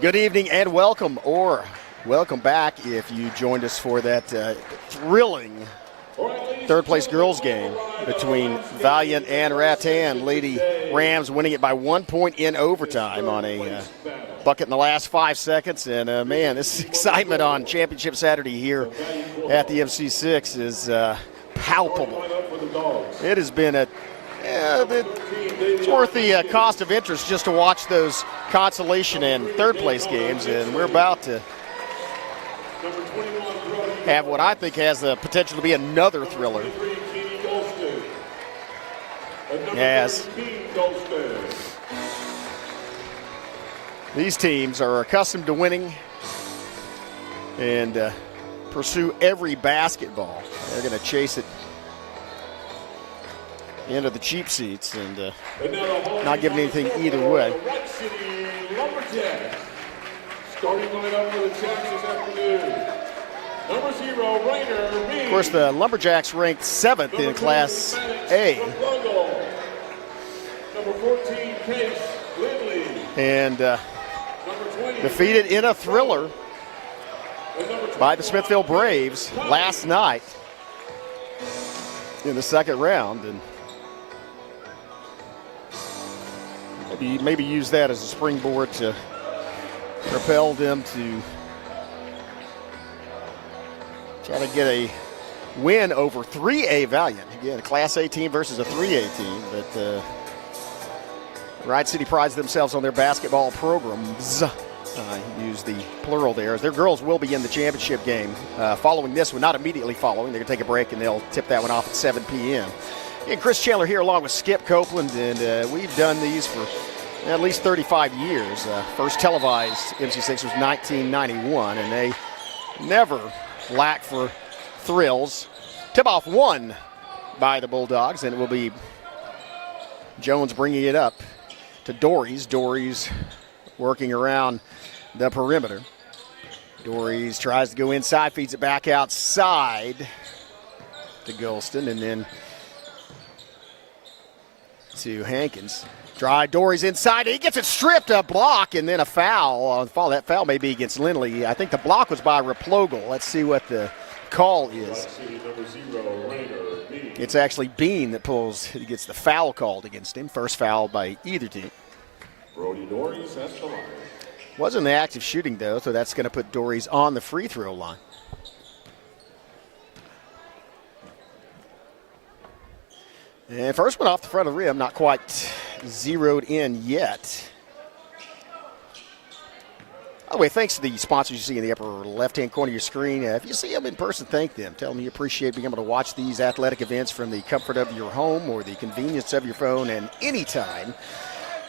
Good evening and welcome, or welcome back if you joined us for that thrilling third-place girls game between Valiant and Rattan. Lady Rams winning it by 1 point in overtime on a bucket in the last 5 seconds. And, man, this excitement on Championship Saturday here at the MC6 is palpable. It has been it's worth the cost of interest just to watch those consolation and third-place games, and we're about to have what I think has the potential to be another thriller. As these teams are accustomed to winning and pursue every basketball. They're going to chase it into the cheap seats and not giving anything either way. Starting lineup for the Jacks this afternoon. Number 0, Rind. Of course, the Lumberjacks ranked 7th in Class A. Number 14, Case Lindley. And defeated in a thriller by the Smithville Braves last night in the second round. And maybe use that as a springboard to propel them to try to get a win over 3A Valiant. Again, a Class A team versus a 3A team, but Rind City prides themselves on their basketball programs. Use the plural there, as their girls will be in the championship game following this one, not immediately following. They're going to take a break, and they'll tip that one off at 7 p.m. And Chris Chandler here along with Skip Copeland, and we've done these for at least 35 years. First televised MC6 was 1991, and they never lack for thrills. Tip-off won by the Bulldogs, and it will be Jones bringing it up to Dories. Dories working around the perimeter. Dories tries to go inside, feeds it back outside to Golston, and then to Hankins. Dry Dories inside. He gets it stripped, a block, and then a foul. That foul may be against Lindley. I think the block was by Replogle. Let's see what the call is. It's actually Bean that he gets the foul called against him. First foul by either team. Brody Dories at the line. Wasn't the active shooting, though, so that's going to put Dories on the free throw line. And first one off the front of the rim, not quite zeroed in yet. By the way, thanks to the sponsors you see in the upper left-hand corner of your screen. If you see them in person, thank them. Tell them you appreciate being able to watch these athletic events from the comfort of your home or the convenience of your phone, and anytime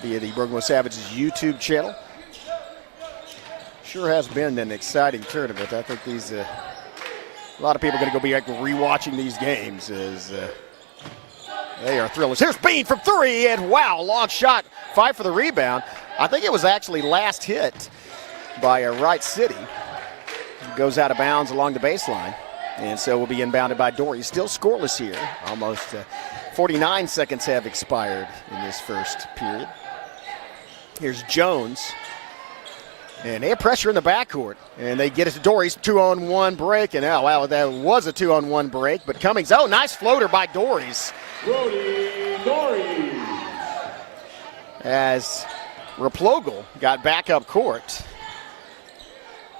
via the Bergamo Savages YouTube channel. Sure has been an exciting tournament. I think a lot of people are going to go be rewatching these games as they are thrillers. Here's Bean from 3, and wow, long shot, fight for the rebound. I think it was actually last hit by Wright City. Goes out of bounds along the baseline, and so will be inbounded by Dory. Still scoreless here. Almost 49 seconds have expired in this first period. Here's Jones, and they have pressure in the backcourt, and they get it to Dory's 2-on-1 break, and oh wow, that was a 2-on-1 break, but Cummings, oh, nice floater by Dory's. Brody Dories. As Replogle got back up court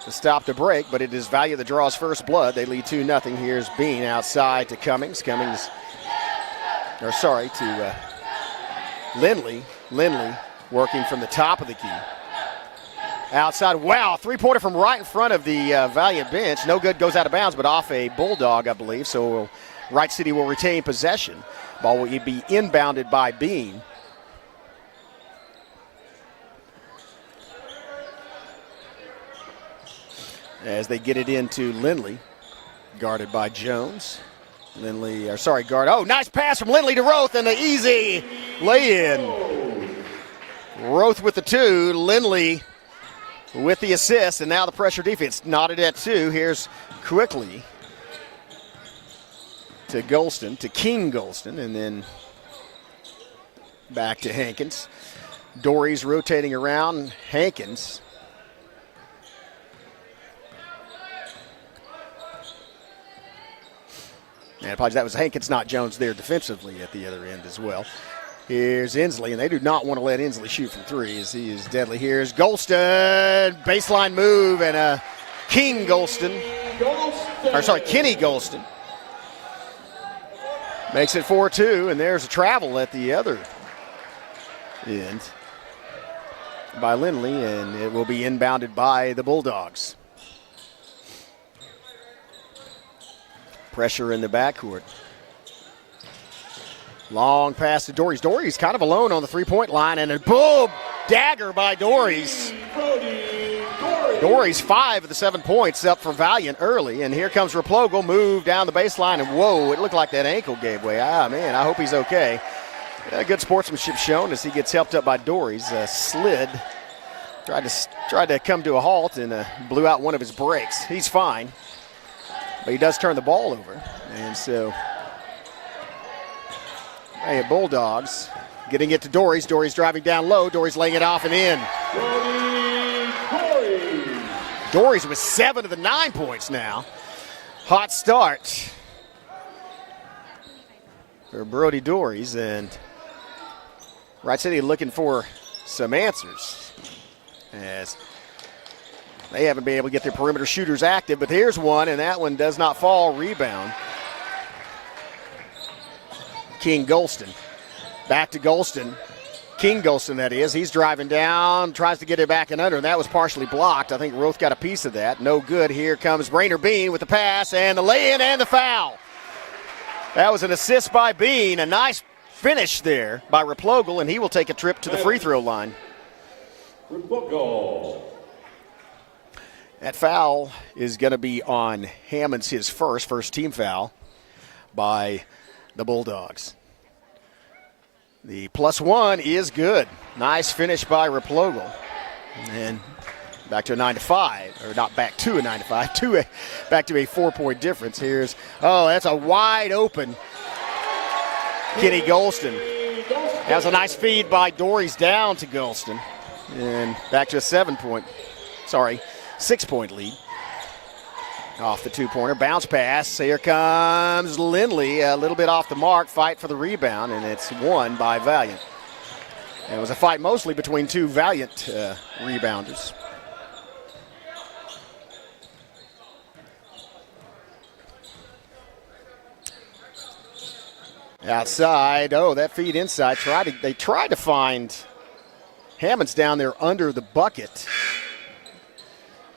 to stop the break, but it is Valiant that draws first blood. They lead 2-0. Here's Bean outside to Cummings. To Lindley. Lindley working from the top of the key. Outside, wow, three-pointer from right in front of the Valiant bench. No good, goes out of bounds, but off a Bulldog, I believe. So Wright City will retain possession. Ball will be inbounded by Bean. As they get it into Lindley, guarded by Jones. Oh, nice pass from Lindley to Roth, and an easy lay-in. Roth with the 2, Lindley with the assist, and now the pressure defense knotted at 2. Here's quickly to Golston, to King Golston, and then back to Hankins. Dory's rotating around. Hankins And apologies, that was Hankins, not Jones, there defensively at the other end as well. Here's Inslee, and they do not want to let Inslee shoot from three as he is deadly. Here's Golston, baseline move, and Kenny Golston makes it 4-2, and there's a travel at the other end by Lindley, and it will be inbounded by the Bulldogs. Pressure in the backcourt. Long pass to Dories. Dories kind of alone on the three-point line, and a boom dagger by Dories. Dories 5 of the 7 points up for Valiant early, and here comes Replogle, move down the baseline, and whoa, it looked like that ankle gave way. Man, I hope he's okay. Good sportsmanship shown as he gets helped up by Dories. Slid, tried to come to a halt and blew out one of his breaks. He's fine, but he does turn the ball over, and so Bulldogs getting it to Dories. Dories driving down low. Dories laying it off and in. Dories with 7 of the 9 points now. Hot start for Brody Dories, and Wright City looking for some answers as they haven't been able to get their perimeter shooters active, but here's one, and that one does not fall. Rebound. King Golston. Back to Golston. King Golston, that is. He's driving down, tries to get it back and under, and that was partially blocked. I think Roth got a piece of that. No good. Here comes Brainer Bean with the pass and the lay-in and the foul. That was an assist by Bean. A nice finish there by Replogle, and he will take a trip to the free throw line. Replogle. That foul is going to be on Hammonds, his first team foul by the Bulldogs. The +1 is good. Nice finish by Replogle. And back to a 9-5, or not back to a 9-5, back to a 4-point difference. Here's, that's a wide open Kenny Golston. That was a nice feed by Dories down to Golston. And back to a 6-point lead. Off the two-pointer, bounce pass. Here comes Lindley, a little bit off the mark, fight for the rebound, and it's won by Valiant. And it was a fight mostly between two Valiant rebounders. Outside, that feed inside. They tried to find Hammonds down there under the bucket.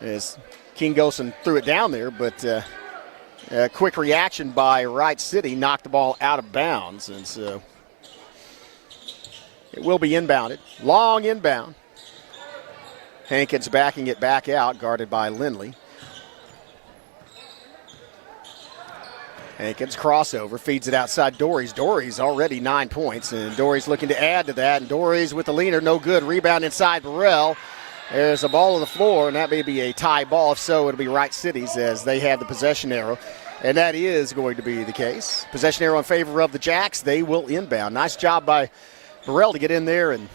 As King Golston threw it down there, but a quick reaction by Wright City knocked the ball out of bounds, and so it will be inbounded. Long inbound. Hankins backing it back out, guarded by Lindley. Hankins crossover, feeds it outside Dories. Dories already 9 points, and Dories looking to add to that, and Dories with the leaner, no good. Rebound inside Burrell. There's a ball on the floor, and that may be a tie ball. If so, it'll be Wright City's as they have the possession arrow. And that is going to be the case. Possession arrow in favor of the Jacks. They will inbound. Nice job by Burrell to get in there and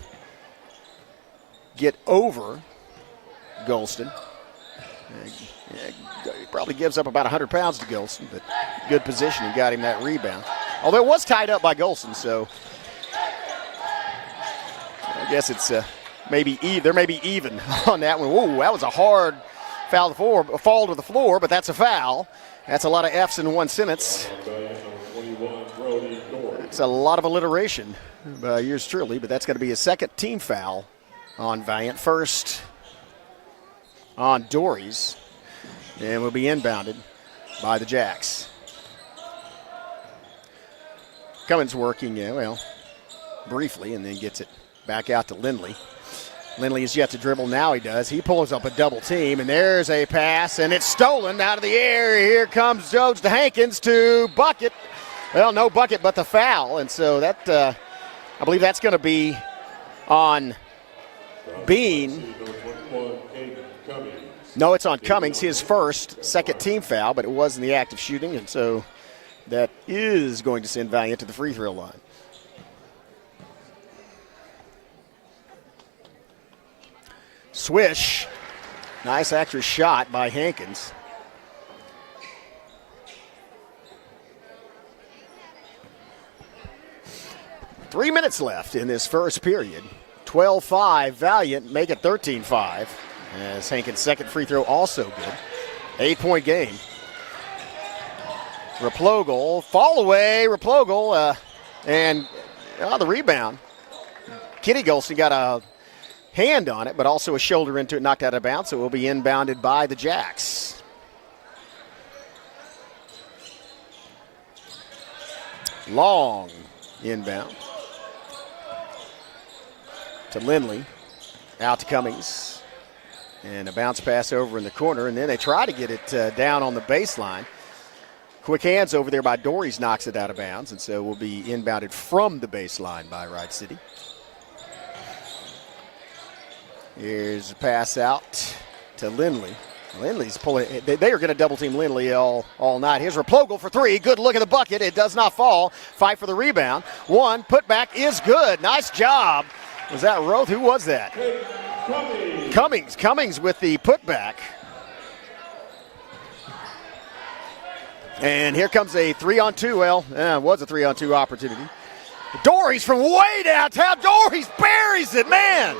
get over Golston. He probably gives up about 100 pounds to Golston, but good position. He got him that rebound. Although it was tied up by Golston, so I guess it's there may be even on that one. Whoa, that was a hard fall to the floor, but that's a foul. That's a lot of F's in one sentence. It's a lot of alliteration by yours truly, but that's going to be a second team foul on Valiant. First on Dories, and will be inbounded by the Jacks. Cummins working, briefly, and then gets it back out to Lindley. Lindley is yet to dribble. Now he does. He pulls up a double team, and there's a pass, and it's stolen out of the air. Here comes Jones to Hankins to bucket. Well, no bucket, but the foul. And so that, I believe that's going to be on Bean. No, it's on Cummings, his second team foul, but it was in the act of shooting, and so that is going to send Valiant to the free throw line. Swish. Nice extra shot by Hankins. 3 minutes left in this first period. 12-5, Valiant make it 13-5. As Hankins' second free throw also good. 8-point game. Replogle, fall away, Replogle, and the rebound. Kenny Golston got a hand on it, but also a shoulder into it, knocked out of bounds, so it will be inbounded by the Jacks. Long inbound to Lindley, out to Cummings, and a bounce pass over in the corner, and then they try to get it down on the baseline. Quick hands over there by Dorries, knocks it out of bounds, and so will be inbounded from the baseline by Rind City. Here's a pass out to Lindley. Lindley's pulling. They are going to double team Lindley all night. Here's Replogle for three. Good look at the bucket. It does not fall. Fight for the rebound. One putback is good. Nice job. Was that Roth? Who was that? Cummings with the putback. And here comes a 3-on-2. Well, it was a 3-on-2 opportunity. Dorries from way downtown. Dorries buries it, man.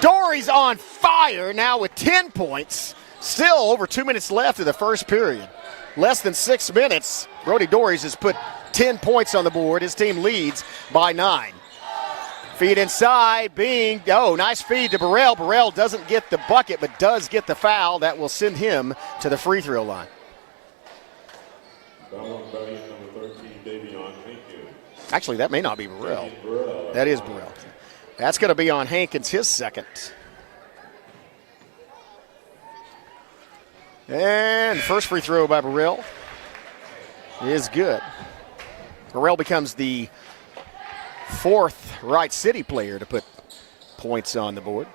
Dorries on fire now with 10 points. Still over 2 minutes left of the first period. Less than 6 minutes. Brody Dorries has put 10 points on the board. His team leads by 9. Feed inside, nice feed to Burrell. Burrell doesn't get the bucket, but does get the foul. That will send him to the free throw line. Actually, that may not be Burrell. That is Burrell. That's going to be on Hankins, his second. And first free throw by Burrell is good. Burrell becomes the fourth Rind City player to put points on the board.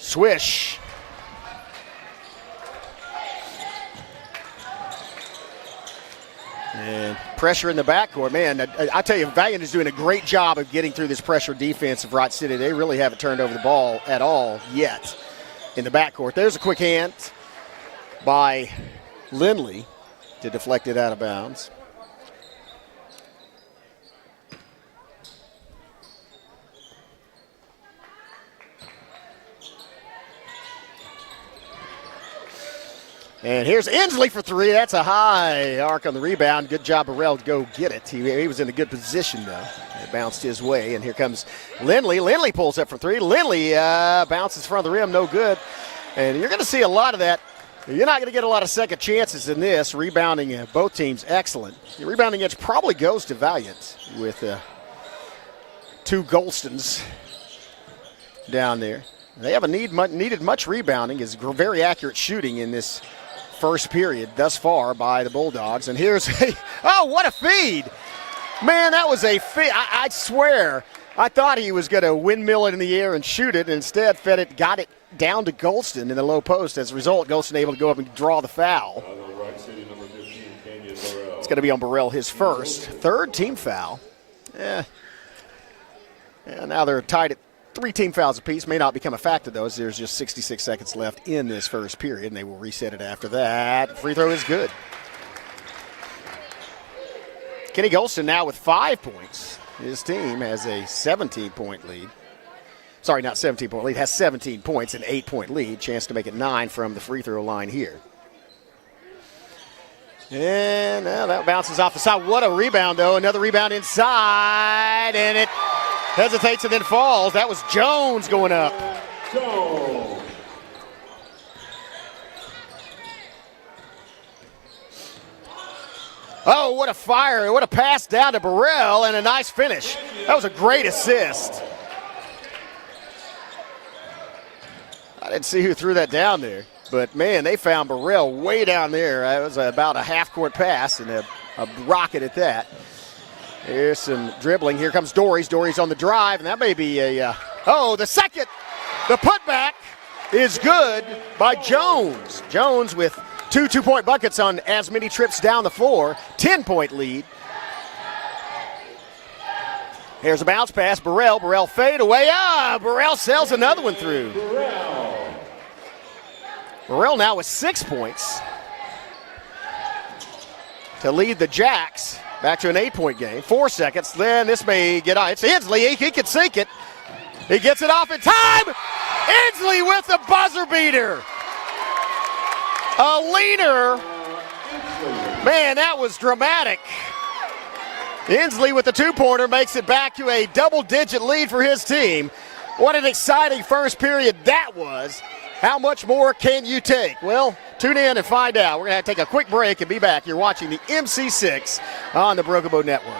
Swish. And pressure in the backcourt. Man, I tell you, Valiant is doing a great job of getting through this pressure defense of Rind City. They really haven't turned over the ball at all yet in the backcourt. There's a quick hand by Lindley to deflect it out of bounds. And here's Inslee for three. That's a high arc on the rebound. Good job, Burrell, to go get it. He was in a good position, though. It bounced his way, and here comes Lindley. Lindley pulls up for three. Lindley bounces front of the rim, no good. And you're going to see a lot of that. You're not going to get a lot of second chances in this. Rebounding, both teams, excellent. The rebounding edge probably goes to Valiant with two Golstons down there. They haven't needed much rebounding. It's very accurate shooting in this first period thus far by the Bulldogs. And here's what a feed. Man, that was a feed. I swear, I thought he was going to windmill it in the air and shoot it, and instead got it down to Golston in the low post. As a result, Golston able to go up and draw the foul. It's going to be on Burrell, his first. Third team foul. Yeah, now they're tied at 3 team fouls apiece. May not become a factor, though, as there's just 66 seconds left in this first period, and they will reset it after that. Free throw is good. Kenny Golston now with 5 points. His team has a 17-point lead. Sorry, not 17-point lead. Has 17 points, an 8-point lead. Chance to make it 9 from the free throw line here. And that bounces off the side. What a rebound, though. Another rebound inside, and it hesitates and then falls. That was Jones going up. Oh, what a fire. What a pass down to Burrell and a nice finish. That was a great assist. I didn't see who threw that down there, but, man, they found Burrell way down there. It was about a half-court pass and a rocket at that. Here's some dribbling. Here comes Dorries. Dorries on the drive, and that may be the second. The putback is good by Jones. Jones with 2 two-point buckets on as many trips down the floor. 10-point lead. Here's a bounce pass. Burrell fade away. Burrell sells another one through. Burrell now with 6 points. to lead the Jacks back to an 8-point game. 4 seconds. Then this may get on. It's Inslee. He can sink it. He gets it off in time. Inslee with the buzzer beater. A leaner. Man, that was dramatic. Inslee with the 2-pointer makes it back to a double-digit lead for his team. What an exciting first period that was. How much more can you take? Well, tune in and find out. We're going to have to take a quick break and be back. You're watching the MC6 on the Broken Bow Network.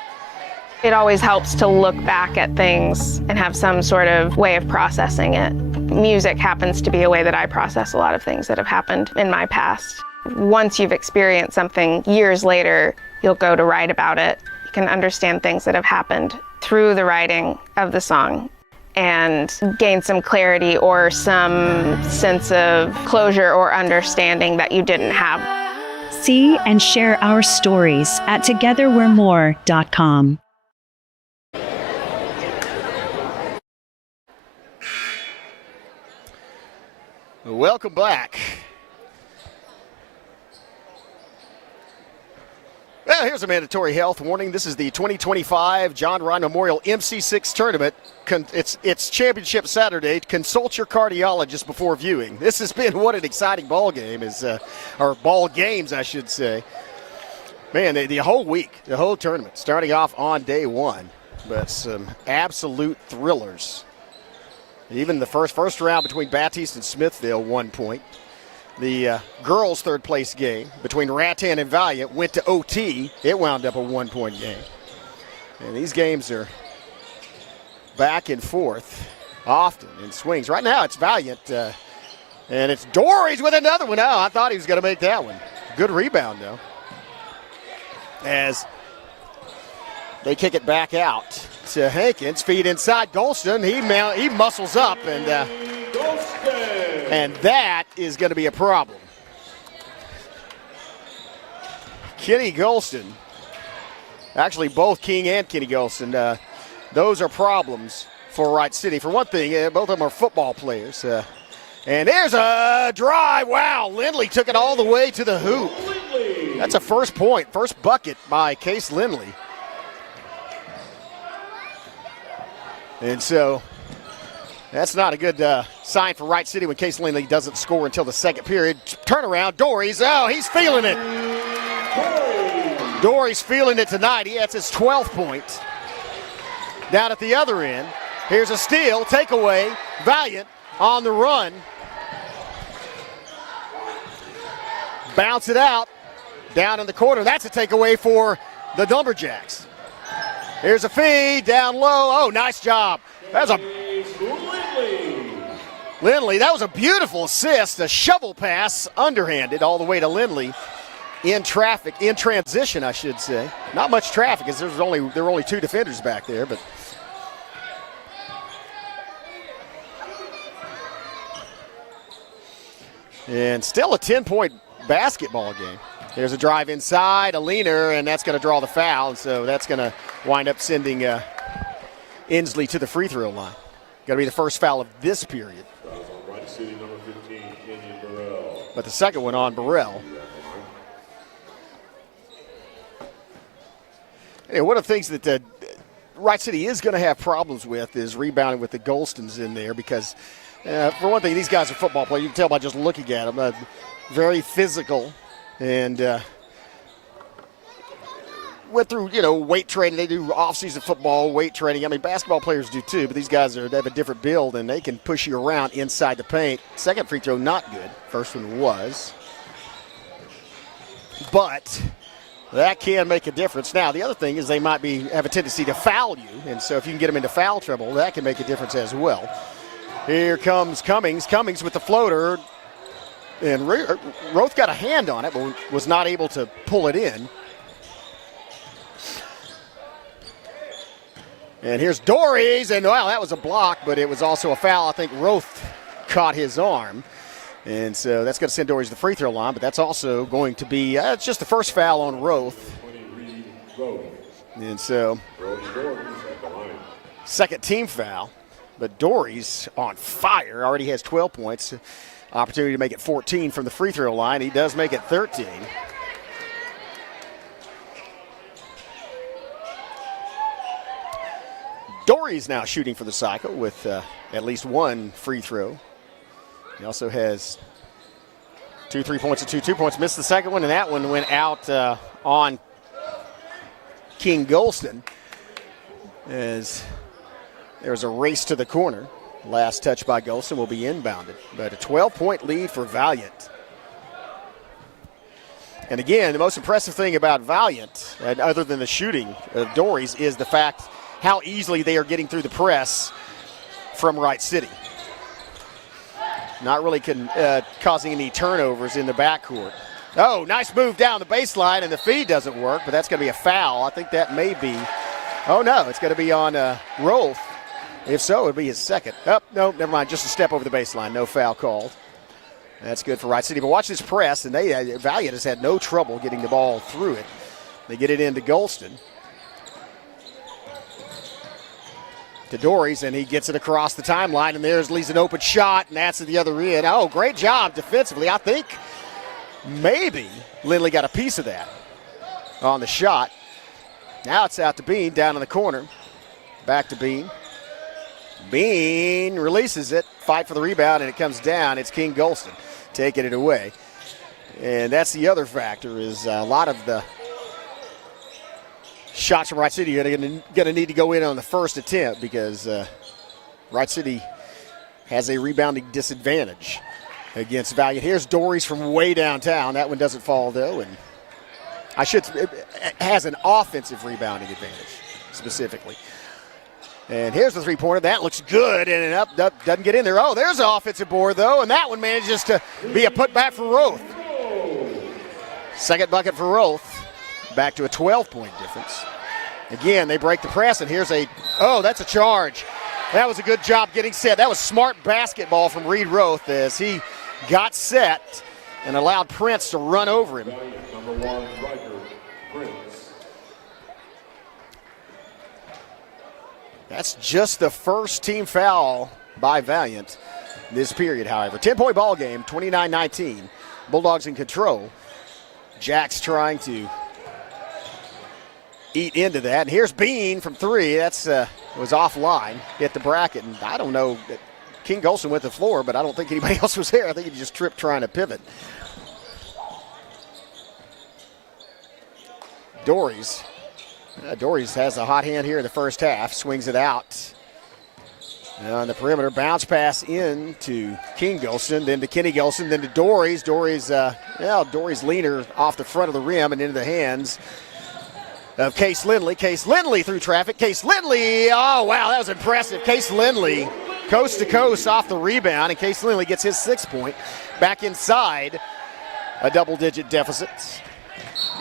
It always helps to look back at things and have some sort of way of processing it. Music happens to be a way that I process a lot of things that have happened in my past. Once you've experienced something years later, you'll go to write about it. You can understand things that have happened through the writing of the song and gain some clarity or some sense of closure or understanding that you didn't have. See and share our stories at togetherwe'remore.com. Welcome back. Well, here's a mandatory health warning. This is the 2025 John Rind Memorial MC6 Tournament. It's Championship Saturday. Consult your cardiologist before viewing. This has been what an exciting ball game or ball games, I should say. Man, the whole week, the whole tournament, starting off on day one, but some absolute thrillers. Even the first round between Battiest and Smithville, 1 point. The girls' third-place game between Rattan and Valiant went to OT. It wound up a 1-point game. And these games are back and forth often in swings. Right now it's Valiant, and it's Dories with another one. Oh, I thought he was going to make that one. Good rebound, though. As they kick it back out to Hankins. Feed inside Golston. He muscles up, and that is going to be a problem. Kenny Golston, actually both King and Kenny Golston, those are problems for Wright City. For one thing, both of them are football players. And there's a drive. Wow, Lindley took it all the way to the hoop. That's a first point, first bucket by Case Lindley. And so that's not a good sign for Wright City when Case Lindley doesn't score until the second period. Turnaround, Dories. Oh, he's feeling it. Dories feeling it tonight. That's his 12th point. Down at the other end, here's a steal, takeaway. Valiant on the run. Bounce it out. Down in the corner. That's a takeaway for the Lumberjacks. Here's a feed down low. Oh, nice job. That was Lindley. That was a beautiful assist. A shovel pass, underhanded all the way to Lindley. In traffic, in transition, I should say. Not much traffic, because there were only two defenders back there, but. And still a 10-point basketball game. There's a drive inside, a leaner, and that's going to draw the foul. And so that's going to wind up sending Inslee to the free throw line. Got to be the first foul of this period. Right City, number 15, Kenyon Burrell. But the second one on Burrell. Anyway, one of the things that Wright City is going to have problems with is rebounding with the Golstons in there because, for one thing, these guys are football players. You can tell by just looking at them. Very physical. And went through, weight training. They do off-season football, weight training. I mean, basketball players do too, but these guys they have a different build, and they can push you around inside the paint. Second free throw, not good. First one was. But that can make a difference. Now, the other thing is they might have a tendency to foul you, and so if you can get them into foul trouble, that can make a difference as well. Here comes Cummings. Cummings with the floater. And Roth got a hand on it, but was not able to pull it in. And here's Dories, and well, that was a block, but it was also a foul. I think Roth caught his arm. And so that's going to send Dories to the free throw line, but that's also going to be, it's just the first foul on Roth. And so, second team foul. But Dories on fire, already has 12 points. Opportunity to make it 14 from the free throw line. He does make it 13. Dory's now shooting for the cycle with at least one free throw. He also has 2 3-points and 2 2-points. Missed the second one, and that one went out on King Golston as there's a race to the corner. Last touch by Golston will be inbounded, but a 12-point lead for Valiant. And again, the most impressive thing about Valiant, other than the shooting of Dory's, is the fact how easily they are getting through the press from Wright City. Not really causing any turnovers in the backcourt. Oh, nice move down the baseline, and the feed doesn't work, but that's going to be a foul. I think that may be, oh no, it's going to be on Rolf. If so, it would be his second. Oh, no, never mind, just a step over the baseline, no foul called. That's good for Wright City, but watch this press, and Valiant has had no trouble getting the ball through it. They get it into Golston. To Dory's, and he gets it across the timeline, and there's leaves an open shot, and that's at the other end. Oh, great job defensively. I think maybe Lindley got a piece of that on the shot. Now it's out to Bean down in the corner. Back to Bean. Bean releases it, fight for the rebound, and it comes down. It's King Golston taking it away. And that's the other factor, is a lot of the shots from Wright City are going to need to go in on the first attempt, because Wright City has a rebounding disadvantage against Valiant. Here's Dory's from way downtown. That one doesn't fall, though, and it has an offensive rebounding advantage specifically. And here's the three-pointer. That looks good, and up doesn't get in there. Oh, there's an offensive board, though, and that one manages to be a putback for Roth. Second bucket for Roth. Back to a 12-point difference. Again, they break the press, and here's that's a charge. That was a good job getting set. That was smart basketball from Reed Roth as he got set and allowed Prince to run over him. Number 1, Riker, Prince. That's just the first team foul by Valiant this period, however. 10-point ball game, 29-19. Bulldogs in control. Jack's trying to eat into that. And here's Bean from 3. That's was offline, hit the bracket. And I don't know, King Golston went to the floor, but I don't think anybody else was there. I think he just tripped trying to pivot. Dory's has a hot hand here in the first half, swings it out. On the perimeter, bounce pass in to King Golston, then to Kenny Golston, then to Dory's. Dory's leaner off the front of the rim and into the hands of Case Lindley. Case Lindley through traffic. Case Lindley, oh wow, that was impressive. Case Lindley, coast to coast off the rebound, and Case Lindley gets his 6-point back inside a double-digit deficit.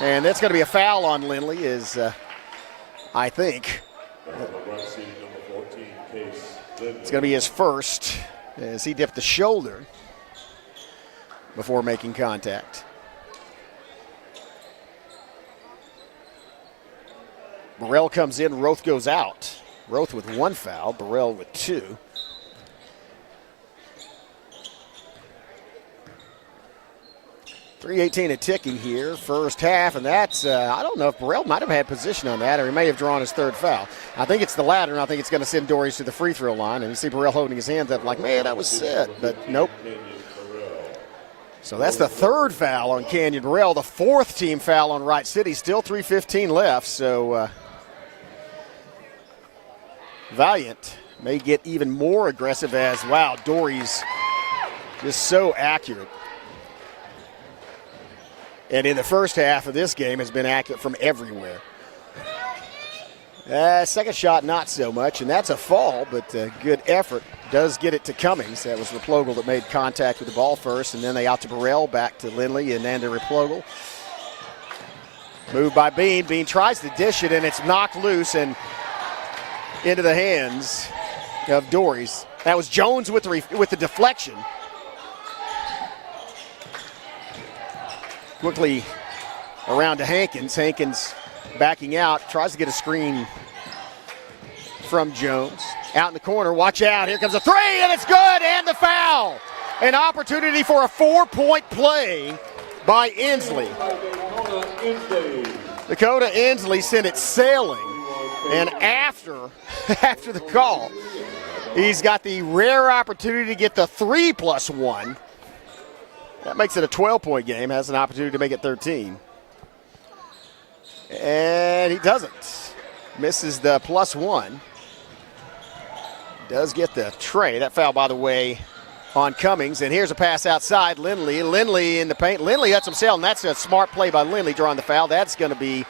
And that's going to be a foul on Lindley, I think. It's going to be his first as he dipped the shoulder before making contact. Burrell comes in, Roth goes out. Roth with 1 foul, Burrell with 2. .318 a ticking here, first half, and that's, I don't know if Burrell might have had position on that, or he may have drawn his 3rd foul. I think it's the latter, and I think it's going to send Dory's to the free throw line, and you see Burrell holding his hands up like, man, that was set, but nope. So that's the 3rd foul on Canyon Burrell, the 4th team foul on Wright City, still 3:15 left, so Valiant may get even more aggressive as, wow, Dory's just so accurate. And in the first half of this game has been accurate from everywhere. Second shot, not so much, and that's a fall, but good effort. Does get it to Cummings. That was Replogle that made contact with the ball first, and then they out to Burrell, back to Lindley, and then to Replogle. Moved by Bean. Bean tries to dish it, and it's knocked loose and into the hands of Dory's. That was Jones with the deflection. Quickly around to Hankins. Hankins backing out, tries to get a screen from Jones. Out in the corner, watch out, here comes a 3, and it's good, and the foul. An opportunity for a 4-point play by Inslee. Dakota Inslee sent it sailing And after the call, he's got the rare opportunity to get the 3+1. That makes it a 12-point game, has an opportunity to make it 13. And he doesn't. Misses the +1. Does get the tray. That foul, by the way, on Cummings. And here's a pass outside. Lindley in the paint. Lindley lets him sail, and that's a smart play by Lindley drawing the foul. That's going to be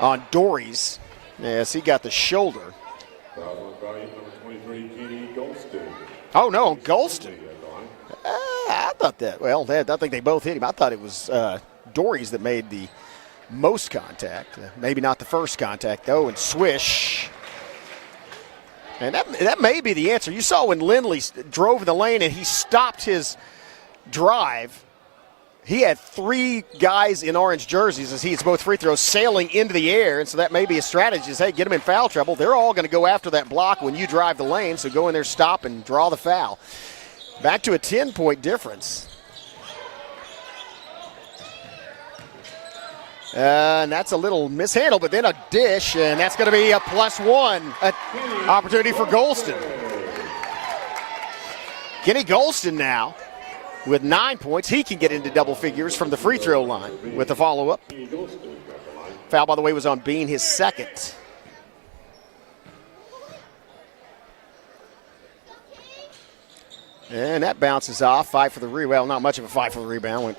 on Dories. Yes, he got the shoulder. Oh, no, Golston. I thought that, well, I think they both hit him. I thought it was Dories that made the most contact. Maybe not the first contact, though, and swish. And that may be the answer. You saw when Lindley drove in the lane and he stopped his drive, he had 3 guys in orange jerseys as he hits both free throws sailing into the air, and so that may be a strategy is, hey, get them in foul trouble. They're all going to go after that block when you drive the lane, so go in there, stop, and draw the foul. Back to a 10-point difference. And that's a little mishandle, but then a dish, and that's going to be a +1 opportunity for Golston. Kenny Golston now with 9 points. He can get into double figures from the free throw line with the follow-up. Foul, by the way, was on Bean, his second. And that bounces off. Fight for the rebound. Well, not much of a fight for the rebound. Went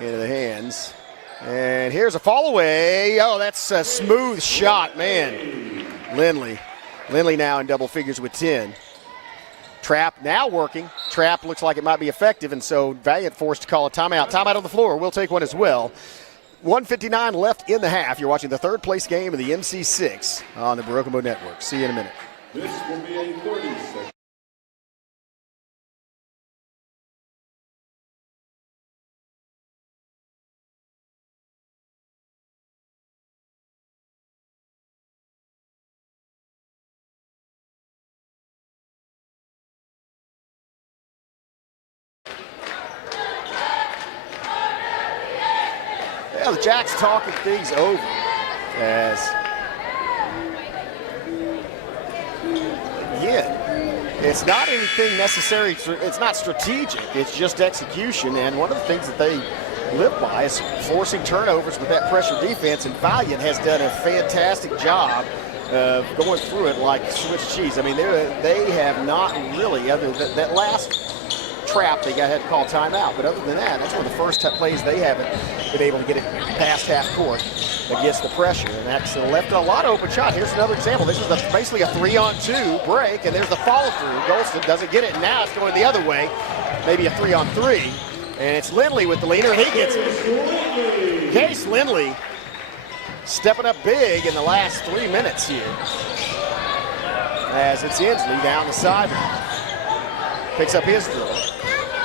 into the hands. And here's a fall away. Oh, that's a smooth shot, man. Lindley now in double figures with 10. Trap now working. Trap looks like it might be effective, and so Valiant forced to call a timeout. Timeout on the floor. We'll take one as well. 1:59 left in the half. You're watching the third place game of the MC6 on the Baroka Network. See you in a minute. This will be a 30-second. Well, the Jacks talking things over as, again, it's not anything necessary, it's not strategic, it's just execution. And one of the things that they live by is forcing turnovers with that pressure defense, and Valiant has done a fantastic job of going through it like Swiss cheese. I mean, they have not really, other than that last trap, they had to call timeout. But other than that, that's one of the first plays they haven't been able to get it past half court against the pressure. And that's left a lot of open shot. Here's another example. This is basically a 3-on-2 break, and there's the follow through. Golston doesn't get it. Now it's going the other way. Maybe a 3-on-3. And it's Lindley with the leader, and he gets it. Case Lindley stepping up big in the last 3 minutes here. As it's Inslee down the sideline. Picks up his throw.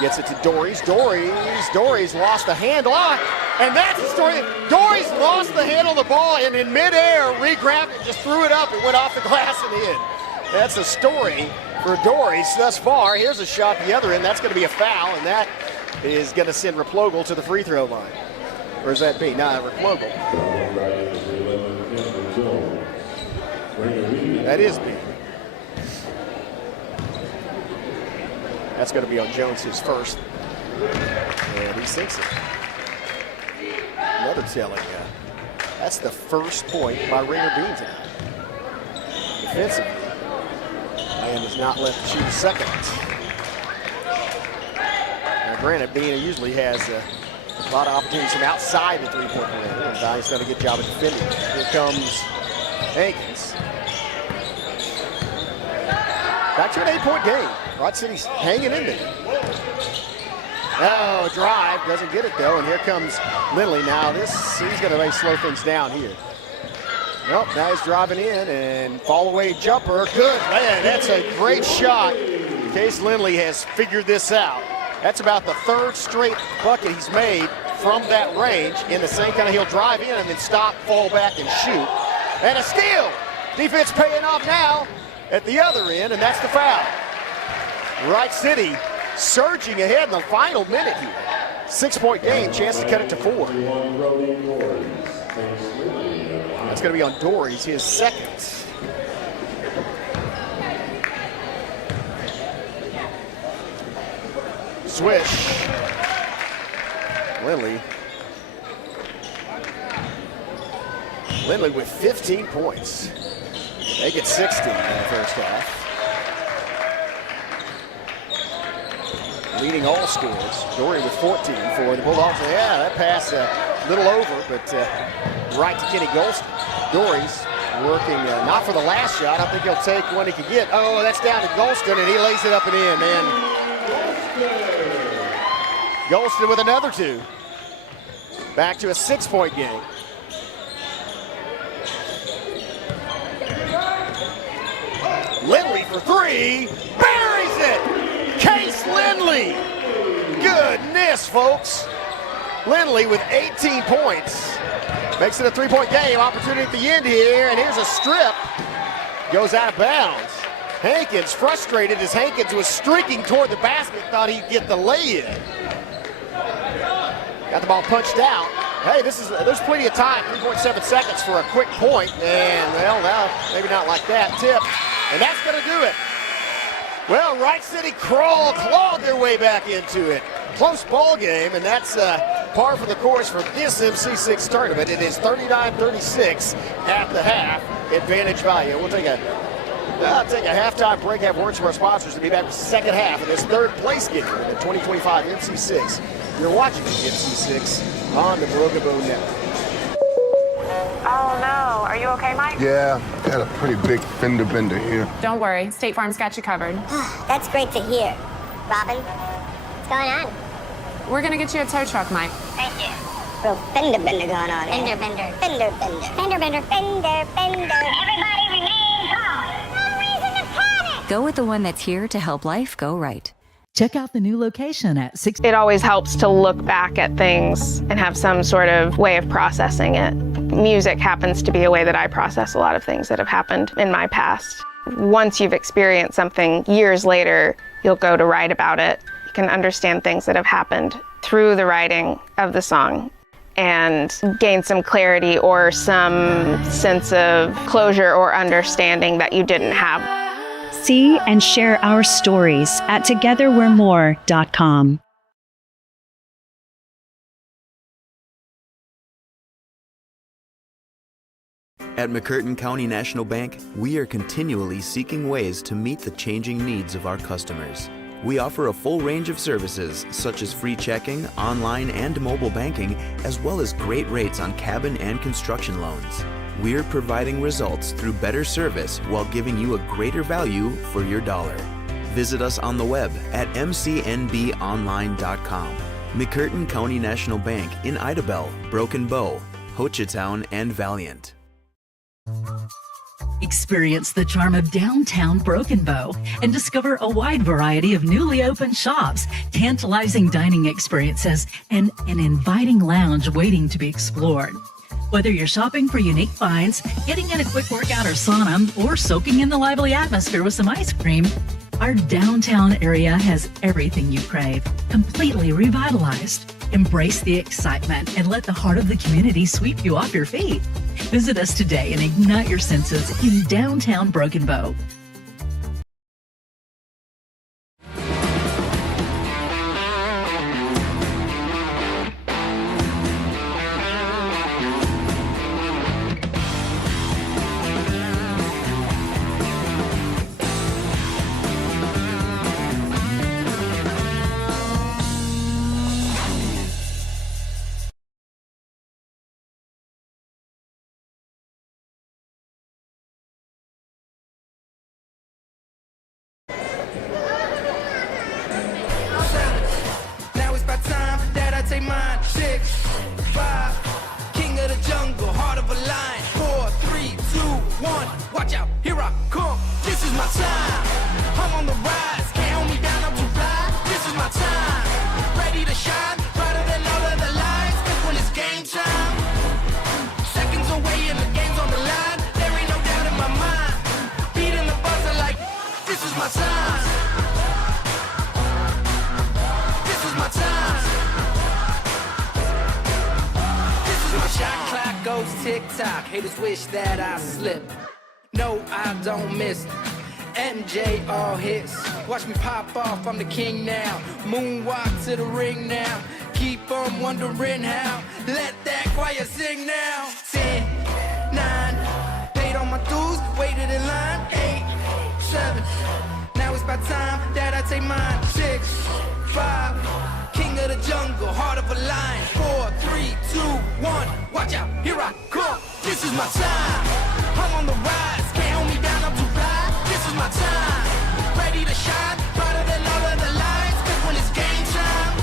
Gets it to Dories. Dories lost the handle on. And that's the story. Dories lost the handle of the ball and in midair re-grabbed it, just threw it up and went off the glass and in. That's a story for Dories thus far. Here's a shot the other end. That's going to be a foul, and that is going to send Replogle to the free throw line. Where's that be? Nah, Replogle. That is B. That's going to be on Jones, his first. And he sinks it. Another telling. That's the first point by Rainer Bean tonight. Defensively. And is not left to shoot a second. Now, granted, Bean usually has a lot of opportunities from outside the three-point perimeter. And Valley's done a good job of defending. Here comes Hankins. Back to an 8-point game. Broad City's hanging in there. Oh, drive, doesn't get it though, and here comes Lindley. Now he's going to slow things down here. Nope, now he's driving in, and fall away jumper, good, man, that's a great shot. Case Lindley has figured this out. That's about the third straight bucket he's made from that range in the same kind of, he'll drive in and then stop, fall back, and shoot. And a steal, defense paying off now at the other end, and that's the foul. Wright City surging ahead in the final minute here. 6-point game, chance to cut it to 4. That's Foul's going to be on Dory's, his second. Swish. Lindley with 15 points. They get 16 in the first half. Leading all scores. Dory with 14 for the Bulldogs. Yeah, that pass a little over, but right to Kenny Golston. Dory's working not for the last shot. I think he'll take one he can get. Oh, that's down to Golston, and he lays it up and in, man. Golston with another 2. Back to a 6-point game. Lindley for 3. Buries it! Case Lindley! Goodness, folks. Lindley with 18 points. Makes it a 3-point game. Opportunity at the end here, and here's a strip. Goes out of bounds. Hankins frustrated as Hankins was streaking toward the basket, thought he'd get the lay-in. Got the ball punched out. Hey, there's plenty of time, 3.7 seconds for a quick point, and well, now maybe not like that. Tip, and that's gonna do it. Well, Wright City clawed their way back into it. Close ball game, and that's par for the course for this MC6 tournament. It is 39-36 at the half. Advantage value. We'll take a halftime break, have words from our sponsors, and be back with the second half of this third place game in the 2025 MC6. You're watching the MC6 on the Broken Bow Network. Oh no, are you okay, Mike? Yeah, got a pretty big fender bender here. Don't worry, State Farm's got you covered. That's great to hear. Robin, what's going on? We're gonna get you a tow truck, Mike. Thank you. Real fender bender going on here. Fender bender. Fender bender. Fender bender. Fender bender. Everybody remain calm. No reason to panic. Go with the one that's here to help life go right. Check out the new location at 6. It always helps to look back at things and have some sort of way of processing it. Music happens to be a way that I process a lot of things that have happened in my past. Once you've experienced something years later, you'll go to write about it. You can understand things that have happened through the writing of the song and gain some clarity or some sense of closure or understanding that you didn't have. See and share our stories at togetherwe'remore.com. At McCurtain County National Bank, we are continually seeking ways to meet the changing needs of our customers. We offer a full range of services such as free checking, online and mobile banking, as well as great rates on cabin and construction loans. We're providing results through better service while giving you a greater value for your dollar. Visit us on the web at mcnbonline.com. McCurtain County National Bank in Idabel, Broken Bow, Hochatown, and Valiant. Experience the charm of downtown Broken Bow and discover a wide variety of newly opened shops, tantalizing dining experiences, and an inviting lounge waiting to be explored. Whether you're shopping for unique finds, getting in a quick workout or sauna, or soaking in the lively atmosphere with some ice cream, our downtown area has everything you crave, completely revitalized. Embrace the excitement and let the heart of the community sweep you off your feet. Visit us today and ignite your senses in downtown Broken Bow. Shot clock goes tick-tock. Haters wish that I slip. No, I don't miss. MJ all hits. Watch me pop off, I'm the king now. Moonwalk to the ring now. Keep on wondering how. Let that choir sing now. 10, 9, paid all my dues, waited in line. 8, 7, now it's about time that I take mine. 6, 5, king of the jungle, heart of a lion. 4, 3, 2, 1, watch out, here I come. This is my time. I'm on the rise, can't hold me down, I'm too fly. This is my time, ready to shine, brighter than all of the lights. Cause when it's game time,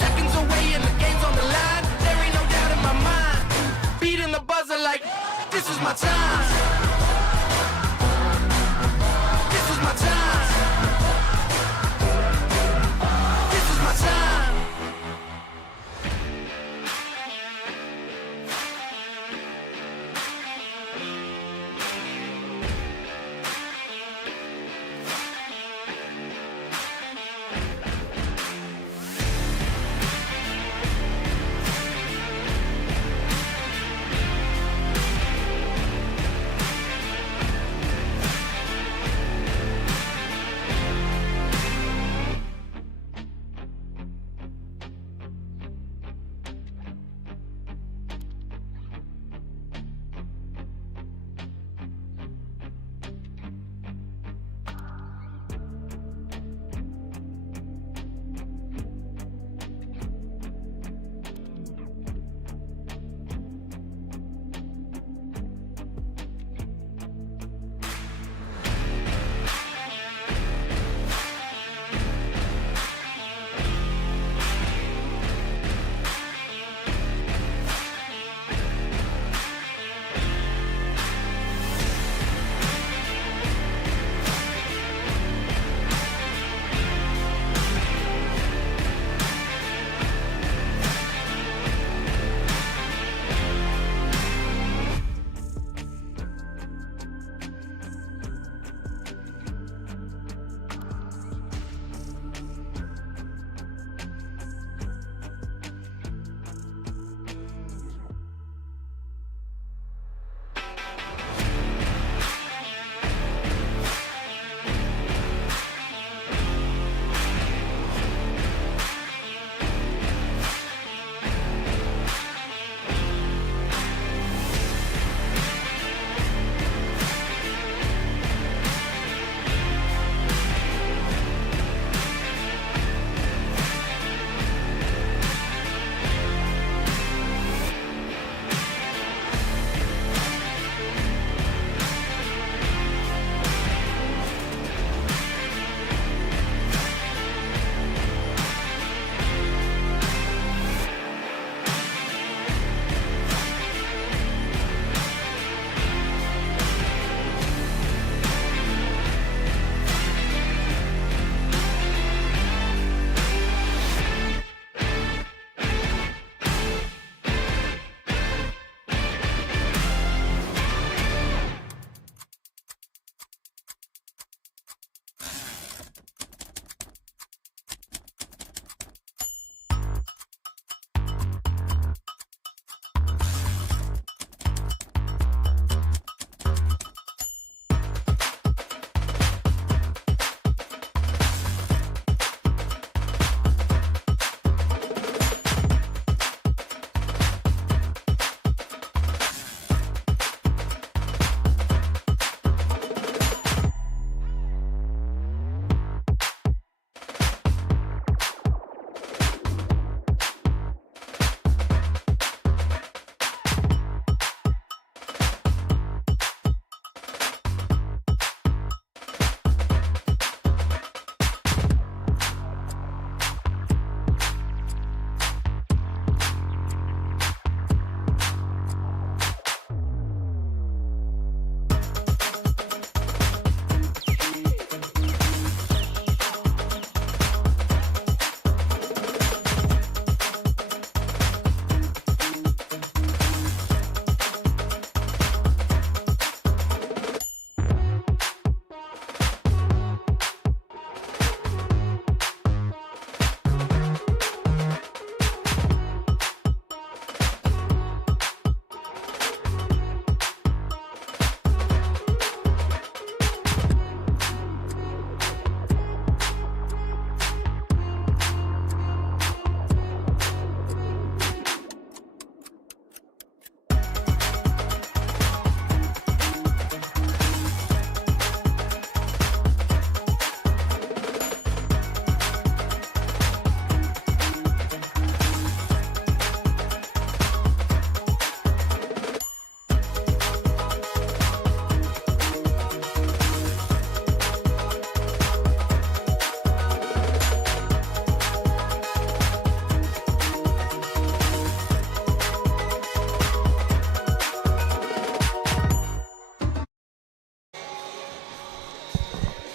seconds away and the game's on the line. There ain't no doubt in my mind, beating the buzzer like this is my time. This is my time. This is my time.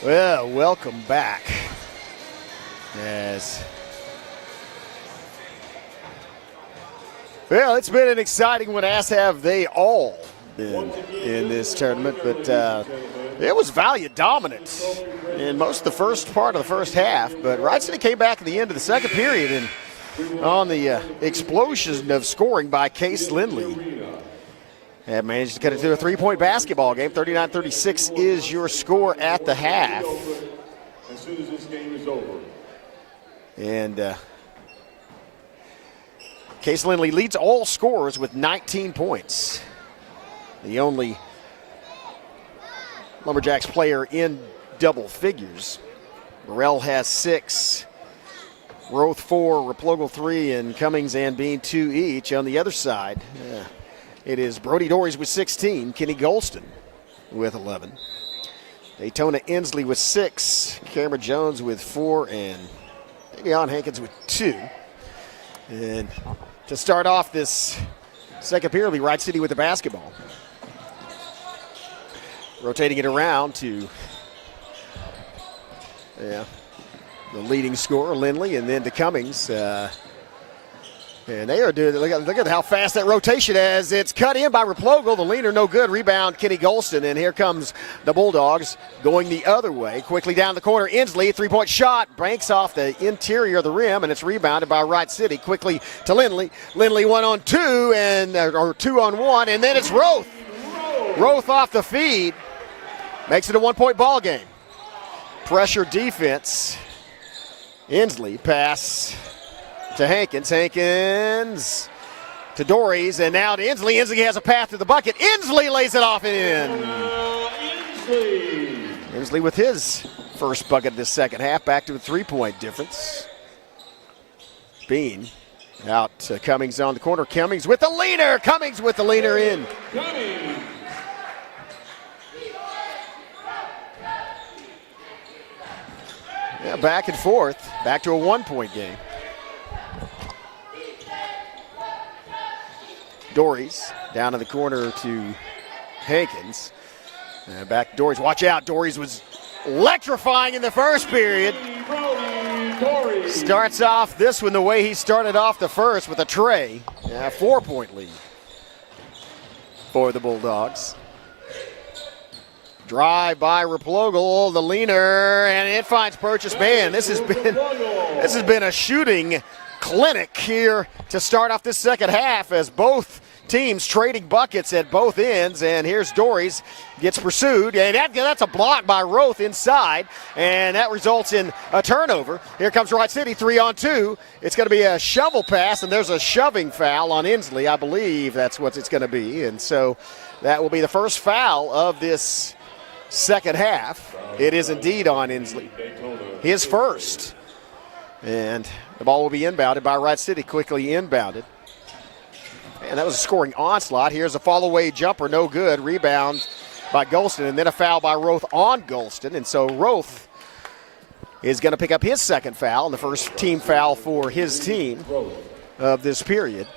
Well, welcome back. Yes. Well, it's been an exciting one, as have they all been in this tournament, but it was Valiant dominant in most of the first part of the first half, but Rind City came back at the end of the second period and on the explosion of scoring by Case Lindley. Have managed to cut it to a three-point basketball game. 39-36 is your score at the half. As soon as this game is over. And Case Lindley leads all scorers with 19 points. The only Lumberjacks player in double figures. Burrell has 6, Roth 4, Replogle 3, and Cummings and Bean 2 each. On the other side, it is Brody Dories with 16, Kenny Golston with 11, Daytona Inslee with 6, Cameron Jones with 4, and Davion Hankins with 2. And to start off this second period, will be Rind City with the basketball. Rotating it around to the leading scorer, Lindley, and then to Cummings. And they are doing, look at how fast that rotation is. It's cut in by Replogle. The leaner, no good. Rebound, Kenny Golston. And here comes the Bulldogs going the other way. Quickly down the corner, Inslee, three-point shot. Banks off the interior of the rim, and it's rebounded by Rind City. Quickly to Lindley. Lindley 1-on-2, or 2-on-1, and then it's Roth. Roth off the feed. Makes it a one-point ball game. Pressure defense. Inslee pass to Hankins. Hankins to Dories, and now to Inslee. Inslee has a path to the bucket. Inslee lays it off and in. Inslee with his first bucket of this second half, back to a three-point difference. Bean out to Cummings on the corner. Cummings with the leaner. Cummings with the leaner in. Yeah, back and forth. Back to a one-point game. Dories down in the corner to Hankins. Back to Dories. Watch out. Dories was electrifying in the first period. Starts off this one the way he started off the first with a tray. 4-point lead for the Bulldogs. Drive by Replogle, the leaner, and it finds Purchase. Man, this has been a shooting clinic here to start off this second half as both teams trading buckets at both ends. And here's Dories, gets pursued, and that's a block by Roth inside, and that results in a turnover. Here comes Rind City, 3-on-2. It's going to be a shovel pass, and there's a shoving foul on Inslee. I believe that's what it's going to be, and so that will be the first foul of this second half. It is indeed on Inslee, his first. And the ball will be inbounded by Rind City, quickly inbounded. And that was a scoring onslaught. Here's a fall-away jumper, no good. Rebound by Golston, and then a foul by Roth on Golston. And so Roth is going to pick up his second foul, and the first team foul for his team of this period.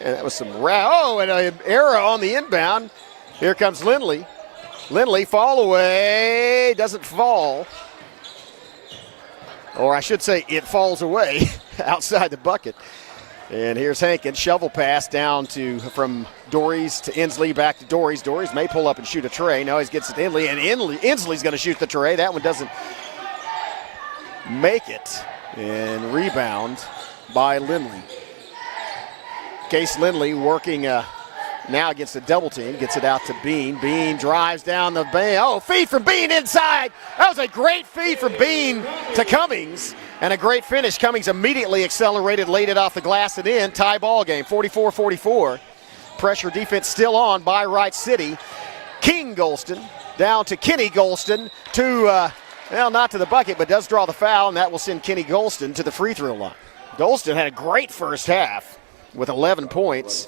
And that was some and an error on the inbound. Here comes Lindley. Lindley, fall away, doesn't fall. Or I should say it falls away outside the bucket. And here's Hankins, shovel pass down from Dories to Inslee, back to Dories. Dories may pull up and shoot a tray. Now he gets it to Inslee, and Inslee's going to shoot the tray. That one doesn't make it. And rebound by Lindley. Case Lindley working now against a double team, gets it out to Bean. Bean drives down the bay. Oh, feed from Bean inside. That was a great feed from Bean to Cummings, and a great finish. Cummings immediately accelerated, laid it off the glass and in. Tie ball game, 44-44. Pressure defense still on by Rind City. King Golston down to Kenny Golston to, not to the bucket, but does draw the foul, and that will send Kenny Golston to the free throw line. Golston had a great first half with 11 points.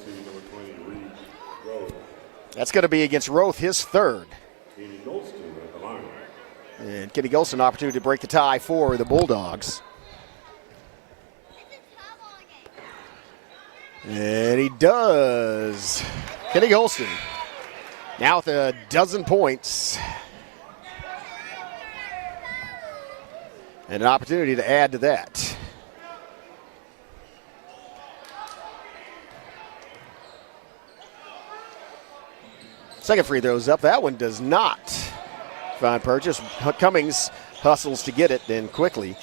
That's going to be against Roth, his third. And Kenny Golston, opportunity to break the tie for the Bulldogs. And he does. Kenny Golston Now with a dozen points. And an opportunity to add to that. Second free throw's up. That one does not find purchase. Cummings hustles to get it, then quickly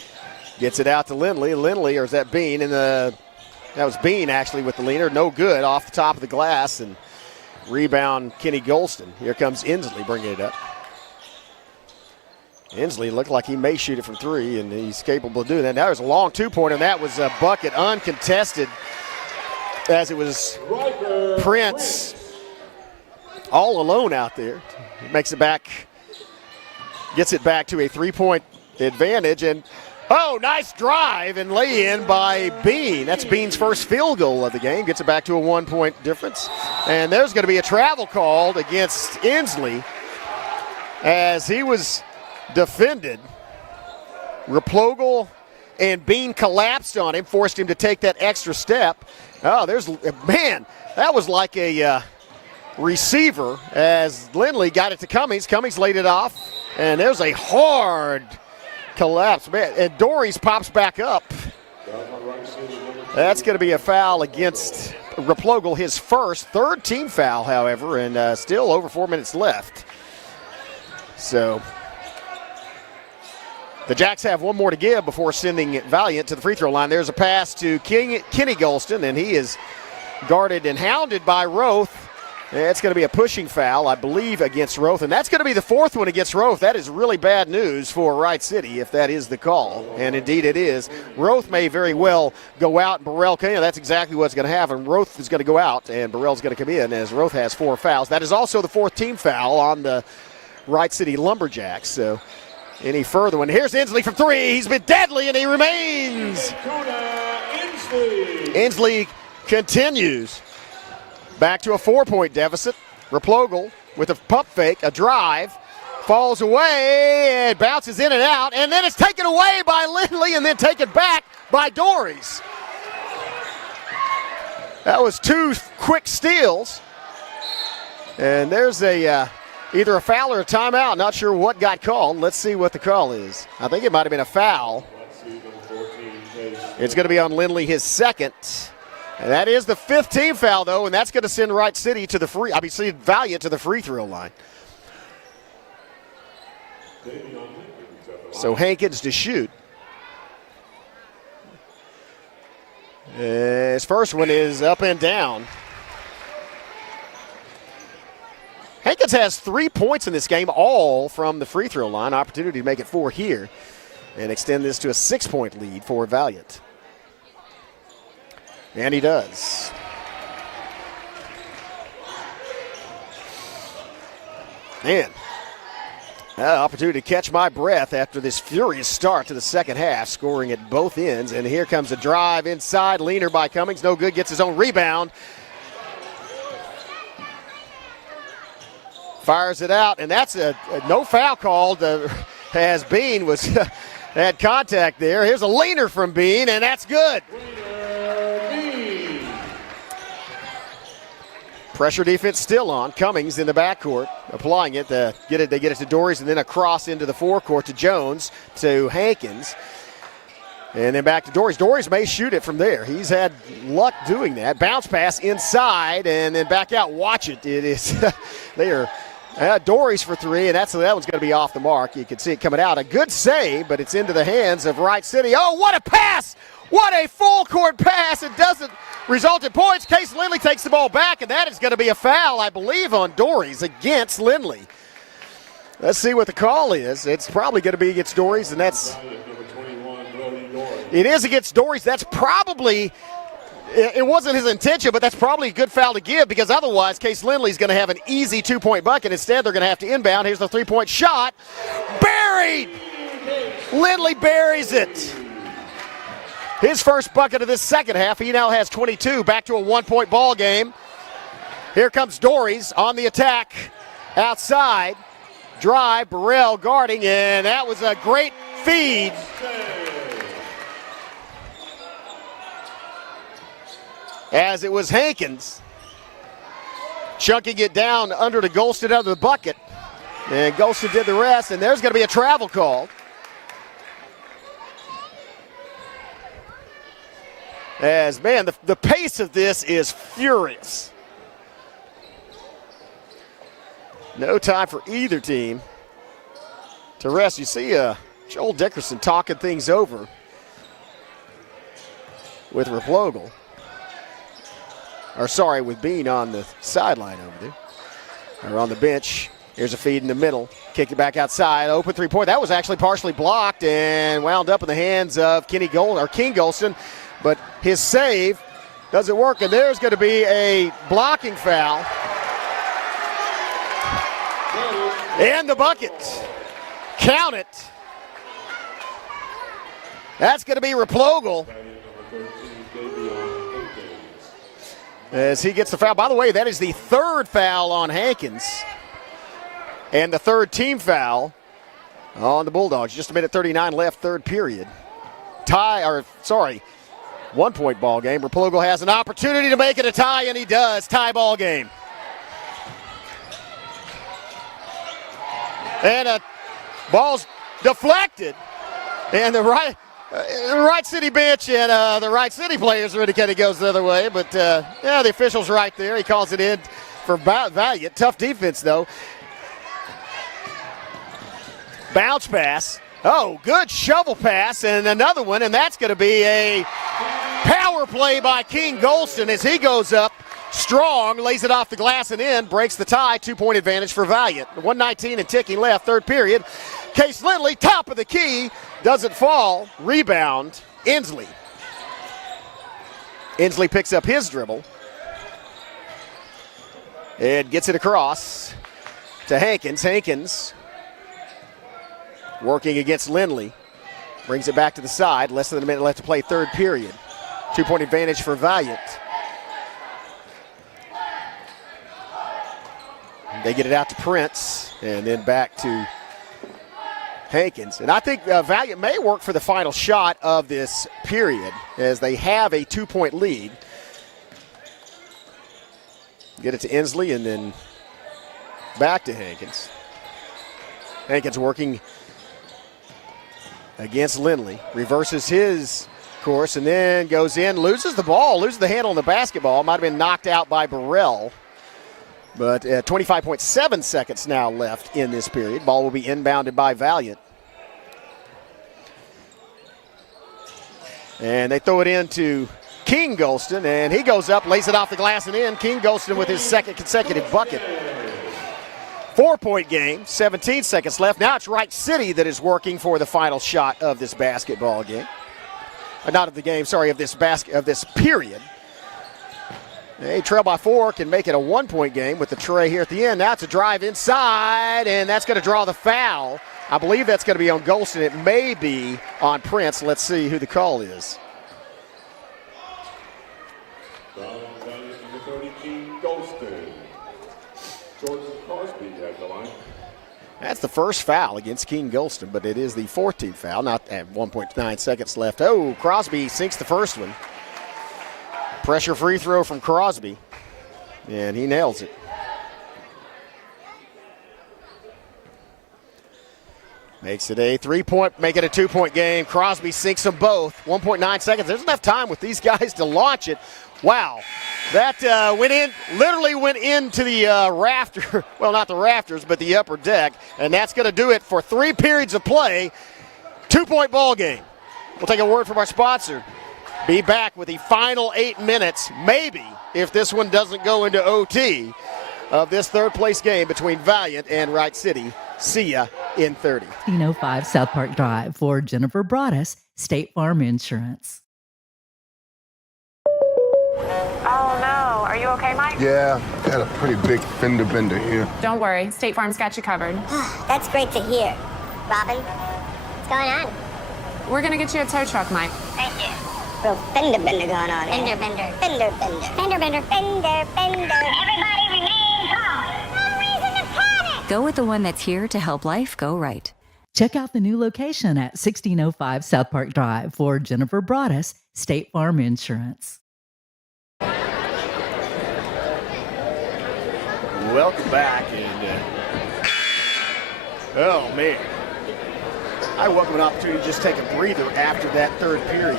gets it out to Lindley. Lindley, or is that Bean? That was Bean actually with the leaner. No good off the top of the glass, and rebound Kenny Golston. Here comes Inslee bringing it up. Inslee looked like he may shoot it from three, and he's capable of doing that. Now there's a long two-pointer, and that was a bucket uncontested as it was Prince all alone out there. He makes it back, gets it back to a three-point advantage, and oh, nice drive and lay-in by Bean. That's Bean's first field goal of the game. Gets it back to a one-point difference. And there's going to be a travel called against Inslee as he was defended. Replogle and Bean collapsed on him, forced him to take that extra step. Oh, man, that was like a receiver as Lindley got it to Cummings. Cummings laid it off, and there's a hard collapse. Man, and Dories pops back up. That's going to be a foul against Replogle, his third team foul, however, and still over 4 minutes left. So the Jacks have one more to give before sending Valiant to the free throw line. There's a pass to Kenny Golston, and he is guarded and hounded by Roth. It's going to be a pushing foul, I believe, against Roth, and that's going to be the fourth one against Roth. That is really bad news for Wright City if that is the call, and indeed it is. Roth may very well go out, and Burrell, that's exactly what's going to happen. Roth is going to go out, and Burrell's going to come in as Roth has 4 fouls. That is also the fourth team foul on the Wright City Lumberjacks. So any further one. Here's Inslee from three. He's been deadly, and he remains. Inslee continues. Back to a 4-point deficit. Replogle with a pump fake, a drive, falls away and bounces in and out, and then it's taken away by Lindley and then taken back by Dories. That was 2 quick steals. And there's either a foul or a timeout. Not sure what got called. Let's see what the call is. I think it might have been a foul. It's going to be on Lindley, his second. And that is the 5th team foul, though, and that's going to send Wright City to the Valiant to the free throw line. So Hankins to shoot. His first one is up and down. Hankins has 3 points in this game, all from the free throw line. Opportunity to make it 4 here and extend this to a 6-point lead for Valiant. And he does. Man, opportunity to catch my breath after this furious start to the second half, scoring at both ends. And here comes a drive inside, leaner by Cummings. No good, gets his own rebound. Fires it out, and that's a no foul called as Bean had contact there. Here's a leaner from Bean, and that's good. Pressure defense still on. Cummings in the backcourt, applying it. They get it to Dories, and then across into the forecourt to Jones, to Hankins. And then back to Dories. Dories may shoot it from there. He's had luck doing that. Bounce pass inside, and then back out. Watch it. It is, they are Dories for 3, and that one's going to be off the mark. You can see it coming out. A good save, but it's into the hands of Wright City. Oh, what a pass! What a full court pass. It doesn't result in points. Case Lindley takes the ball back, and that is going to be a foul, I believe, on Dories against Lindley. Let's see what the call is. It's probably going to be against Dories, and it is against Dories. That's probably, it wasn't his intention, but that's probably a good foul to give, because otherwise Case Lindley's going to have an easy 2-point bucket. Instead, they're going to have to inbound. Here's the 3-point shot. Buried! Lindley buries it. His first bucket of this second half. He now has 22. Back to a 1-point ball game. Here comes Dories on the attack. Outside. Drive. Burrell guarding. And that was a great feed. As it was Hankins chunking it down under to Golston under the bucket. And Golston did the rest, and there's going to be a travel call. As, man, the pace of this is furious. No time for either team to rest. You see Joel Dickerson talking things over with Replogle. Or sorry, with Bean on the sideline over there. Or on the bench. Here's a feed in the middle. Kick it back outside. Open three-point. That was actually partially blocked and wound up in the hands of King Golston. But his save doesn't work, and there's going to be a blocking foul. And the bucket. Count it. That's going to be Replogle. As he gets the foul. By the way, that is the third foul on Hankins. And the third team foul on the Bulldogs. Just a minute 39 left, third period. 1 point ball game. Replogle has an opportunity to make it a tie, and he does. Tie ball game. And a ball's deflected. And the right City bench and the right City players are indicating it goes the other way. But, the official's right there. He calls it in for Valiant. Tough defense, though. Bounce pass. Oh, good shovel pass and another one, and that's going to be a power play by King Golston as he goes up strong, lays it off the glass and in, breaks the tie, 2-point advantage for Valiant. 1:19 and ticking left, third period. Case Lindley, top of the key, doesn't fall. Rebound, Inslee. Inslee picks up his dribble and gets it across to Hankins. Hankins working against Lindley. Brings it back to the side. Less than a minute left to play, third period. 2-point advantage for Valiant. They get it out to Prince and then back to Hankins. And I think Valiant may work for the final shot of this period as they have a 2-point lead. Get it to Inslee and then back to Hankins. Hankins working against Lindley, reverses his course and then goes in, loses the ball, loses the handle on the basketball. Might have been knocked out by Burrell. But 25.7 seconds now left in this period. Ball will be inbounded by Valiant. And they throw it into King Golston, and he goes up, lays it off the glass and in. King Golston with his second consecutive bucket. 4-point game, 17 seconds left. Now it's Wright City that is working for the final shot of this basketball game. Not of the game, sorry, of this period. They trail by 4, can make it a 1-point game with the tray here at the end. Now it's a drive inside, and that's going to draw the foul. I believe that's going to be on Golston. It may be on Prince. Let's see who the call is. That's the first foul against King Golston, but it is the 14th foul, not at 1.9 seconds left. Oh, Crosby sinks the first one. Pressure free throw from Crosby, and he nails it. Makes it a 3-point, make it a 2-point game. Crosby sinks them both. 1.9 seconds. There's enough time with these guys to launch it. Wow. That literally went into the rafter. Well, not the rafters, but the upper deck. And that's going to do it for 3 periods of play. 2-point ball game. We'll take a word from our sponsor. Be back with the final 8 minutes, maybe, if this one doesn't go into OT, of this third-place game between Valiant and Wright City. See ya in 30. 1605 South Park Drive for Jennifer Broaddus, State Farm Insurance. Oh no, are you okay, Mike? Yeah, got a pretty big fender bender here. Don't worry, State Farm's got you covered. That's great to hear. Robin, what's going on? We're gonna get you a tow truck, Mike. Thank you. Real fender bender going on. Fender bender. Fender bender. Fender bender. Fender bender. Everybody remain calm. No reason to panic. Go with the one that's here to help life go right. Check out the new location at 1605 South Park Drive for Jennifer Broaddus, State Farm Insurance. Welcome back, and oh man, I welcome an opportunity to just take a breather after that third period.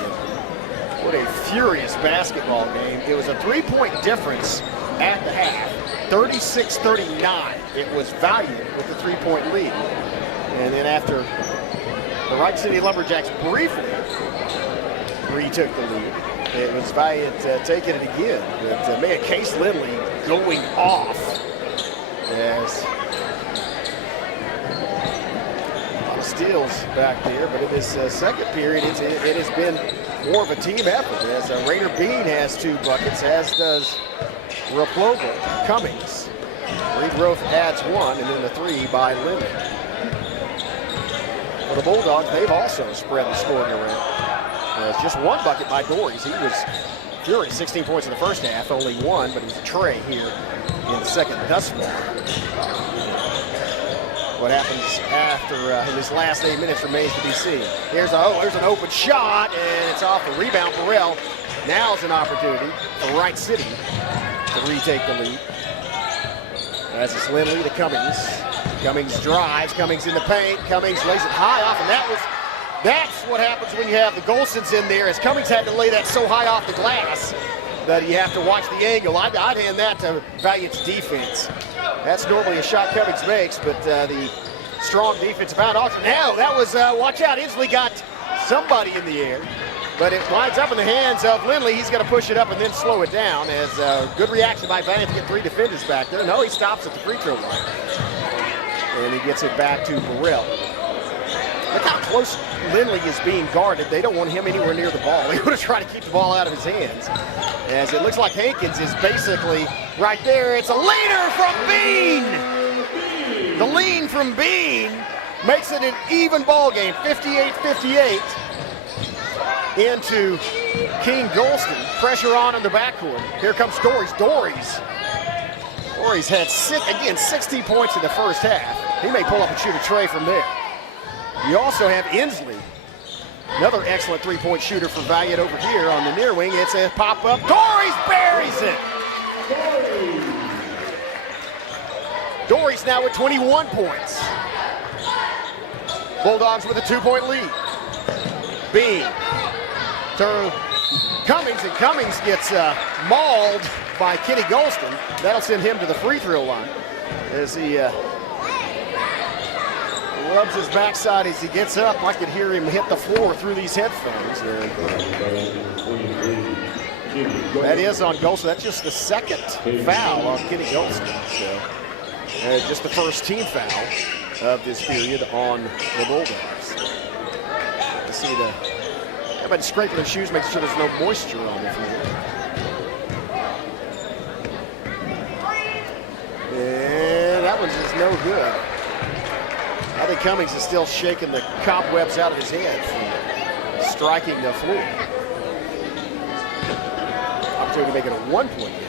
What a furious basketball game. It was a 3-point difference at the half, 36-39. It was Valiant with the 3-point lead. And then after the Wright City Lumberjacks briefly retook the lead, it was Valiant taking it again. But man, Case Lindley going off as a lot of steals back there. But in this second period, it has been more of a team effort as Raider Bean has 2 buckets, as does Raploga. Cummings. Regrowth adds 1, and then the 3 by Lindley. For the Bulldogs, they've also spread the scoring around. Just 1 bucket by Dories. He was furious, 16 points in the first half, only 1, but it was a tray here in the second thus far. What happens after his last 8 minutes remains to be seen. There's an open shot, and it's off the rebound. Burrell. Now's an opportunity for Wright City to retake the lead. As it's Lindley to Cummings. Cummings drives, Cummings in the paint, Cummings lays it high off, and that's what happens when you have the Golsons in there, as Cummings had to lay that so high off the glass that you have to watch the angle. I'd hand that to Valiant's defense. That's normally a shot Cummings makes, but the strong defensive foul. Now that was, watch out, Inslee got somebody in the air, but it winds up in the hands of Lindley. He's going to push it up and then slow it down, as good reaction by Valiant to get 3 defenders back there. No, he stops at the free throw line. And he gets it back to Burrell. Look how close Lindley is being guarded. They don't want him anywhere near the ball. They want to try to keep the ball out of his hands. As it looks like Hankins is basically right there. It's a leaner from Bean. The lean from Bean makes it an even ball game, 58-58 into King Golston. Pressure on in the backcourt. Here comes Dories. Dories had 16 points in the first half. He may pull up and shoot a tray from there. You also have Inslee, another excellent 3-point shooter for Valiant over here on the near wing. It's a pop-up. Dories buries it. Dories now with 21 points. Bulldogs with a 2-point lead. Bean to Cummings, and Cummings gets mauled by Kenny Golston. That'll send him to the free throw line as he rubs his backside as he gets up. I could hear him hit the floor through these headphones. That is on Golston. That's just the second foul on Kenny Golston. So just the first team foul of this period on the Bulldogs. You see everybody scraping their shoes, making sure there's no moisture on the floor. And that one's just no good. I think Cummings is still shaking the cobwebs out of his head from striking the floor. Opportunity to make it a 1-point game.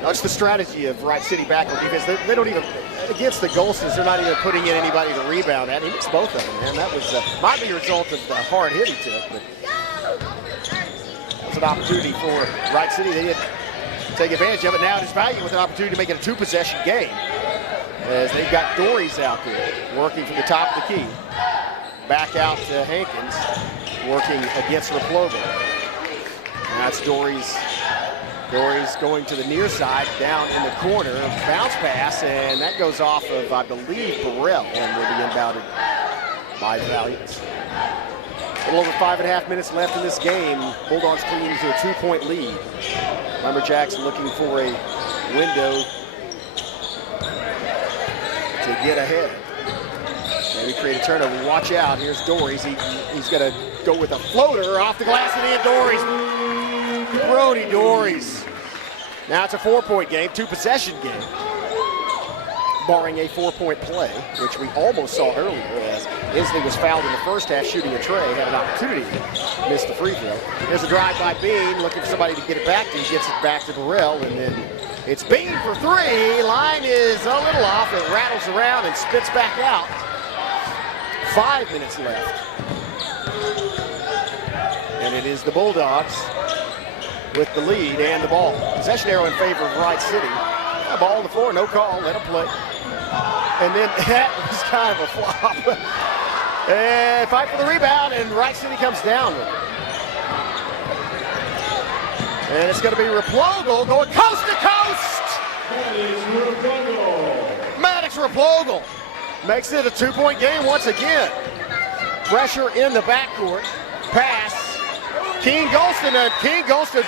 That's the strategy of Wright City backcourt defense. They don't even, against the Golstons, they're not even putting in anybody to rebound at. He missed both of them, man. That was might be a result of the hard hit he took, but that was an opportunity for Wright City. They didn't take advantage of it. Now it is Valiant with an opportunity to make it a 2-possession game, as they've got Dories out there working from the top of the key. Back out to Hankins, working against Raploga. Now it's Dories. Dories going to the near side, down in the corner, bounce pass, and that goes off of, I believe, Burrell, and will be inbounded by the Valiants. A little over 5.5 minutes left in this game. Bulldogs clinging to a 2-point lead. Lumberjacks looking for a window to get ahead. Maybe create a turnover. Watch out. Here's Dories. He's going to go with a floater off the glass and in. Dories. Brody Dories. Now it's a 4-point game, 2-possession game. Barring a 4-point play, which we almost saw earlier, as Inslee was fouled in the first half shooting a tray, had an opportunity to miss the free throw. There's a drive by Bean, looking for somebody to get it back to. He gets it back to Burrell, and then it's Bean for 3. Line is a little off. It rattles around and spits back out. 5 minutes left. And it is the Bulldogs with the lead and the ball. Possession arrow in favor of Wright City. Ball on the floor, no call, let him play. And then that was kind of a flop. And fight for the rebound, and Wright City comes down with it. And it's going to be Replogle going coast to coast. Maddox Replogle makes it a 2-point game once again. Pressure in the backcourt. Pass. King Golston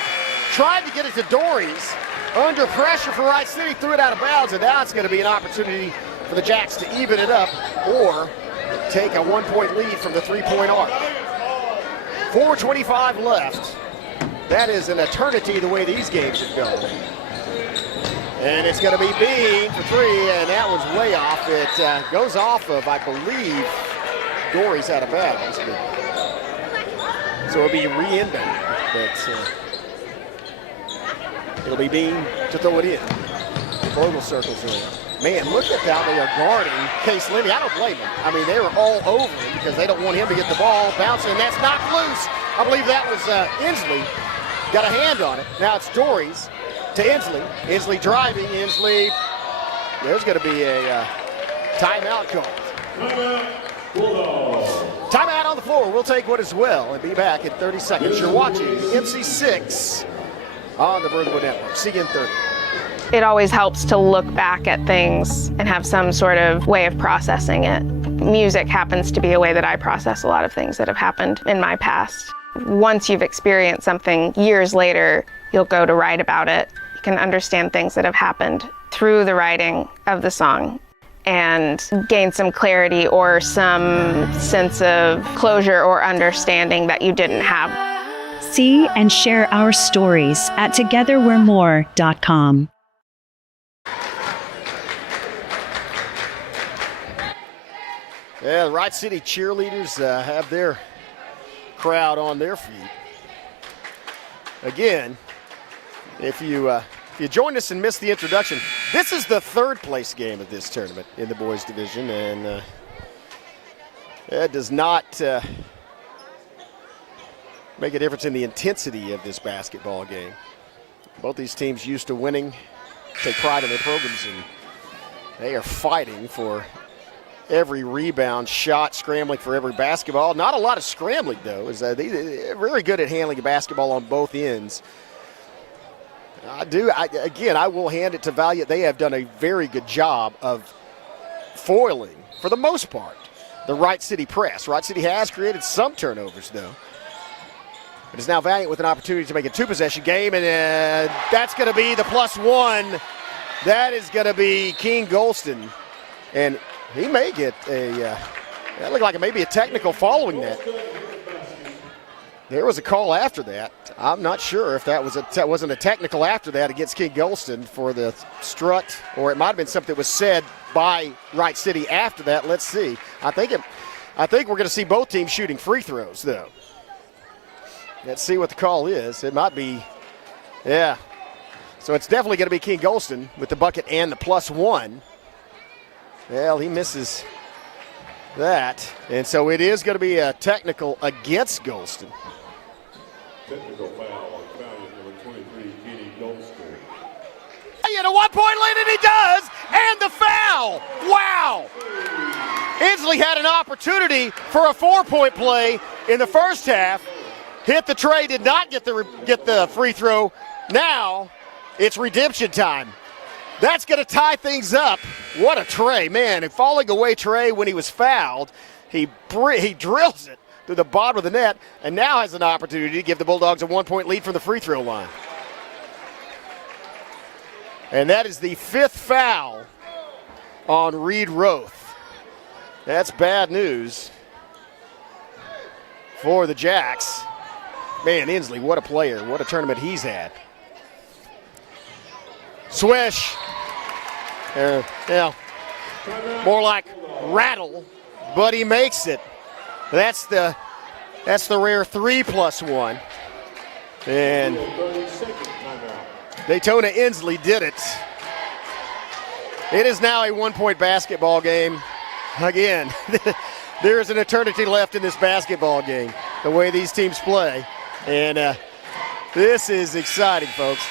tried to get it to Dories. Under pressure for Wright City, threw it out of bounds, and now it's going to be an opportunity for the Jacks to even it up or take a 1-point lead from the 3-point arc. 4:25 left. That is an eternity the way these games have gone. And it's going to be Bean for 3, and that was way off. It goes off of, I believe, Dory's out of bounds. So it'll be re-inbound. But it'll be Bean to throw it in. Vogel circles in. Man, look at how they are guarding Case Lenny. I don't blame them. I mean, they were all over him because they don't want him to get the ball bouncing. That's knocked loose. I believe that was Inslee. Got a hand on it. Now it's Dories to Inslee. Inslee driving. Inslee. There's going to be a timeout call. Timeout on the floor. We'll take one as well and be back in 30 seconds. You're watching MC6 on the Vertical Network. See you in 30. It always helps to look back at things and have some sort of way of processing it. Music happens to be a way that I process a lot of things that have happened in my past. Once you've experienced something years later, you'll go to write about it. You can understand things that have happened through the writing of the song and gain some clarity or some sense of closure or understanding that you didn't have. See and share our stories at togetherwe'remore.com. Yeah, the Wright City cheerleaders have their crowd on their feet. Again, if you joined us and missed the introduction, this is the third place game of this tournament in the boys division, and it does not make a difference in the intensity of this basketball game. Both these teams used to winning, take pride in their programs, and they are fighting for every rebound, shot, scrambling for every basketball. Not a lot of scrambling, though. They're very good at handling the basketball on both ends. I will hand it to Valiant. They have done a very good job of foiling, for the most part, the Wright City press. Wright City has created some turnovers, though. It is now Valiant with an opportunity to make a 2-possession game, and that's going to be the +1. That is going to be King Golston, and he may get that looked like it may be a technical following that. There was a call after that. I'm not sure if that wasn't a technical after that against King Golston for the strut, or it might have been something that was said by Wright City after that. Let's see. I think we're going to see both teams shooting free throws, though. Let's see what the call is. It might be, yeah. So it's definitely going to be King Golston with the bucket and the +1. Well, he misses that. And so it is going to be a technical against Golston. Technical foul on Valiant number 23, Kenny Golston. And a 1-point lead, and he does, and the foul. Wow. Inslee had an opportunity for a 4-point play in the first half. Hit the tray, did not get the free throw. Now it's redemption time. That's going to tie things up. What a tray, man. And falling away tray when he was fouled, he drills it to the bottom of the net and now has an opportunity to give the Bulldogs a 1-point lead from the free throw line. And that is the 5th foul on Reed Roth. That's bad news for the Jacks. Man, Inslee, what a player. What a tournament he's had. Swish. More like rattle, but he makes it. That's the rare 3+1. And Daytona Inslee did it. It is now a 1-point basketball game. Again, there is an eternity left in this basketball game, the way these teams play. And this is exciting, folks.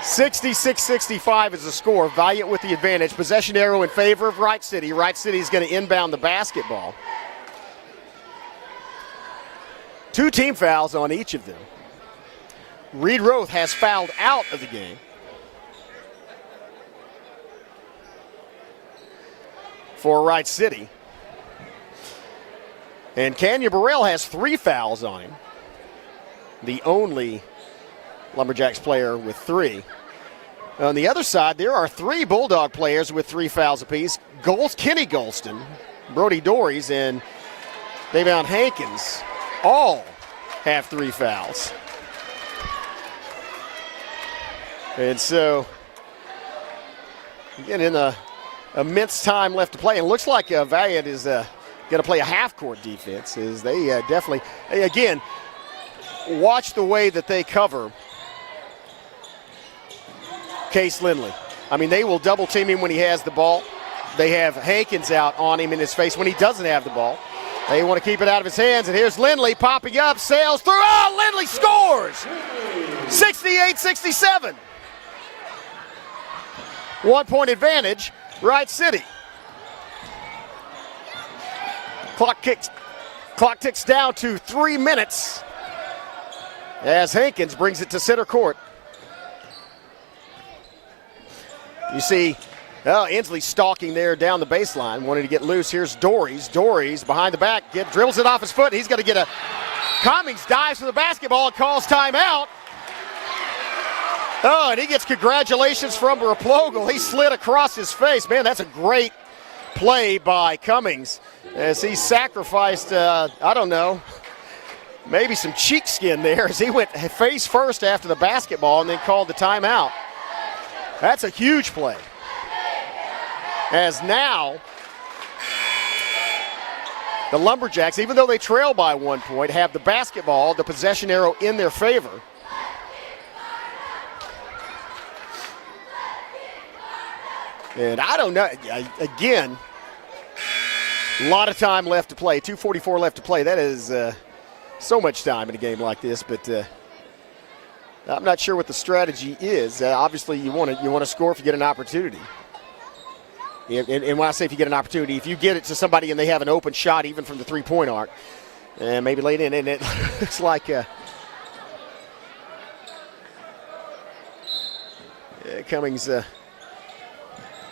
66-65 is the score. Valiant with the advantage. Possession arrow in favor of Wright City. Wright City is going to inbound the basketball. 2 team fouls on each of them. Reed Roth has fouled out of the game. For Wright City. And Kenya Burrell has 3 fouls on him. The only Lumberjacks player with 3. On the other side, there are 3 Bulldog players with 3 fouls apiece. Kenny Golston, Brody Dories, and Davion Hankins all have 3 fouls. And so, again, in the immense time left to play, and it looks like Valiant is going to play a half-court defense. As they definitely, again, watch the way that they cover Case Lindley. I mean, they will double team him when he has the ball. They have Hankins out on him in his face when he doesn't have the ball. They want to keep it out of his hands, and here's Lindley popping up, sails through. Oh, Lindley scores! 68-67. 1-point advantage, Wright City. Clock ticks down to 3 minutes as Hankins brings it to center court. You see Inslee stalking there down the baseline, wanting to get loose. Here's Dories. Dories behind the back, dribbles it off his foot. He's going to get a Cummings dives for the basketball and calls timeout. Oh, and he gets congratulations from Replogle. He slid across his face. Man, that's a great play by Cummings as he sacrificed, I don't know, maybe some cheek skin there as he went face first after the basketball and then called the timeout. That's a huge play. As now, the Lumberjacks, even though they trail by 1 point, have the basketball, the possession arrow in their favor. And I don't know, again, a lot of time left to play, 2:44 left to play. That is so much time in a game like this, but I'm not sure what the strategy is. Obviously, you want to score if you get an opportunity. And when I say if you get an opportunity, if you get it to somebody and they have an open shot, even from the three-point arc, and maybe late in, and it looks like Cummings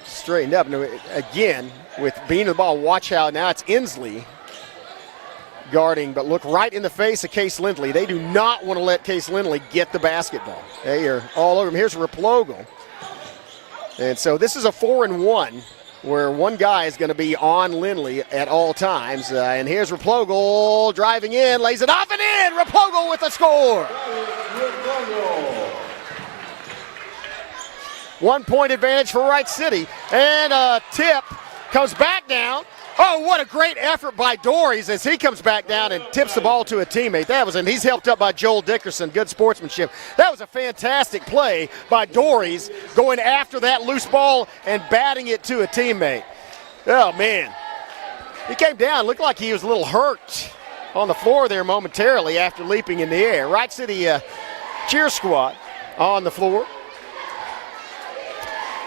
straightened up. And again, with being the ball, watch how now it's Inslee guarding, but look right in the face of Case Lindley. They do not want to let Case Lindley get the basketball. They are all over him. Here's Replogle. And so this is a 4-and-1 where one guy is going to be on Lindley at all times. And here's Replogle driving in, lays it off and in. Replogle with the score. 1 point advantage for Wright City. And a tip comes back down. Oh, what a great effort by Dories as he comes back down and tips the ball to a teammate. And he's helped up by Joel Dickerson. Good sportsmanship. That was a fantastic play by Dories going after that loose ball and batting it to a teammate. Oh, man. He came down, looked like he was a little hurt on the floor there momentarily after leaping in the air. Wright City cheer squad on the floor.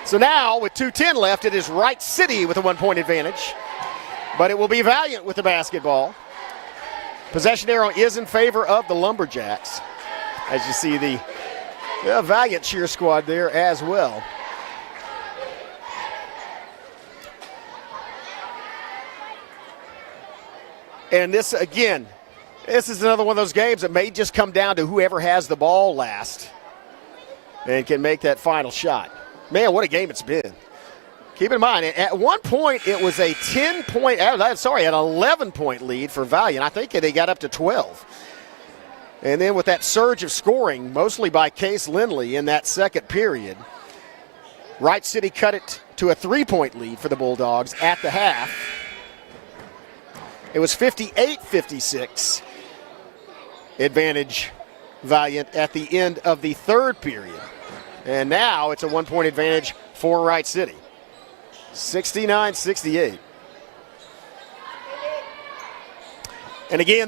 So now with 2:10 left, it is Wright City with a 1 point advantage. But it will be Valiant with the basketball. Possession arrow is in favor of the Lumberjacks. As you see the Valiant cheer squad there as well. And this, again, this is another one of those games that may just come down to whoever has the ball last and can make that final shot. Man, what a game it's been. Keep in mind, at one point it was a 11-point lead for Valiant. I think they got up to 12. And then with that surge of scoring, mostly by Case Lindley in that second period, Wright City cut it to a 3-point lead for the Bulldogs at the half. It was 58-56 advantage Valiant at the end of the third period. And now it's a 1 point advantage for Wright City. 69-68. And again,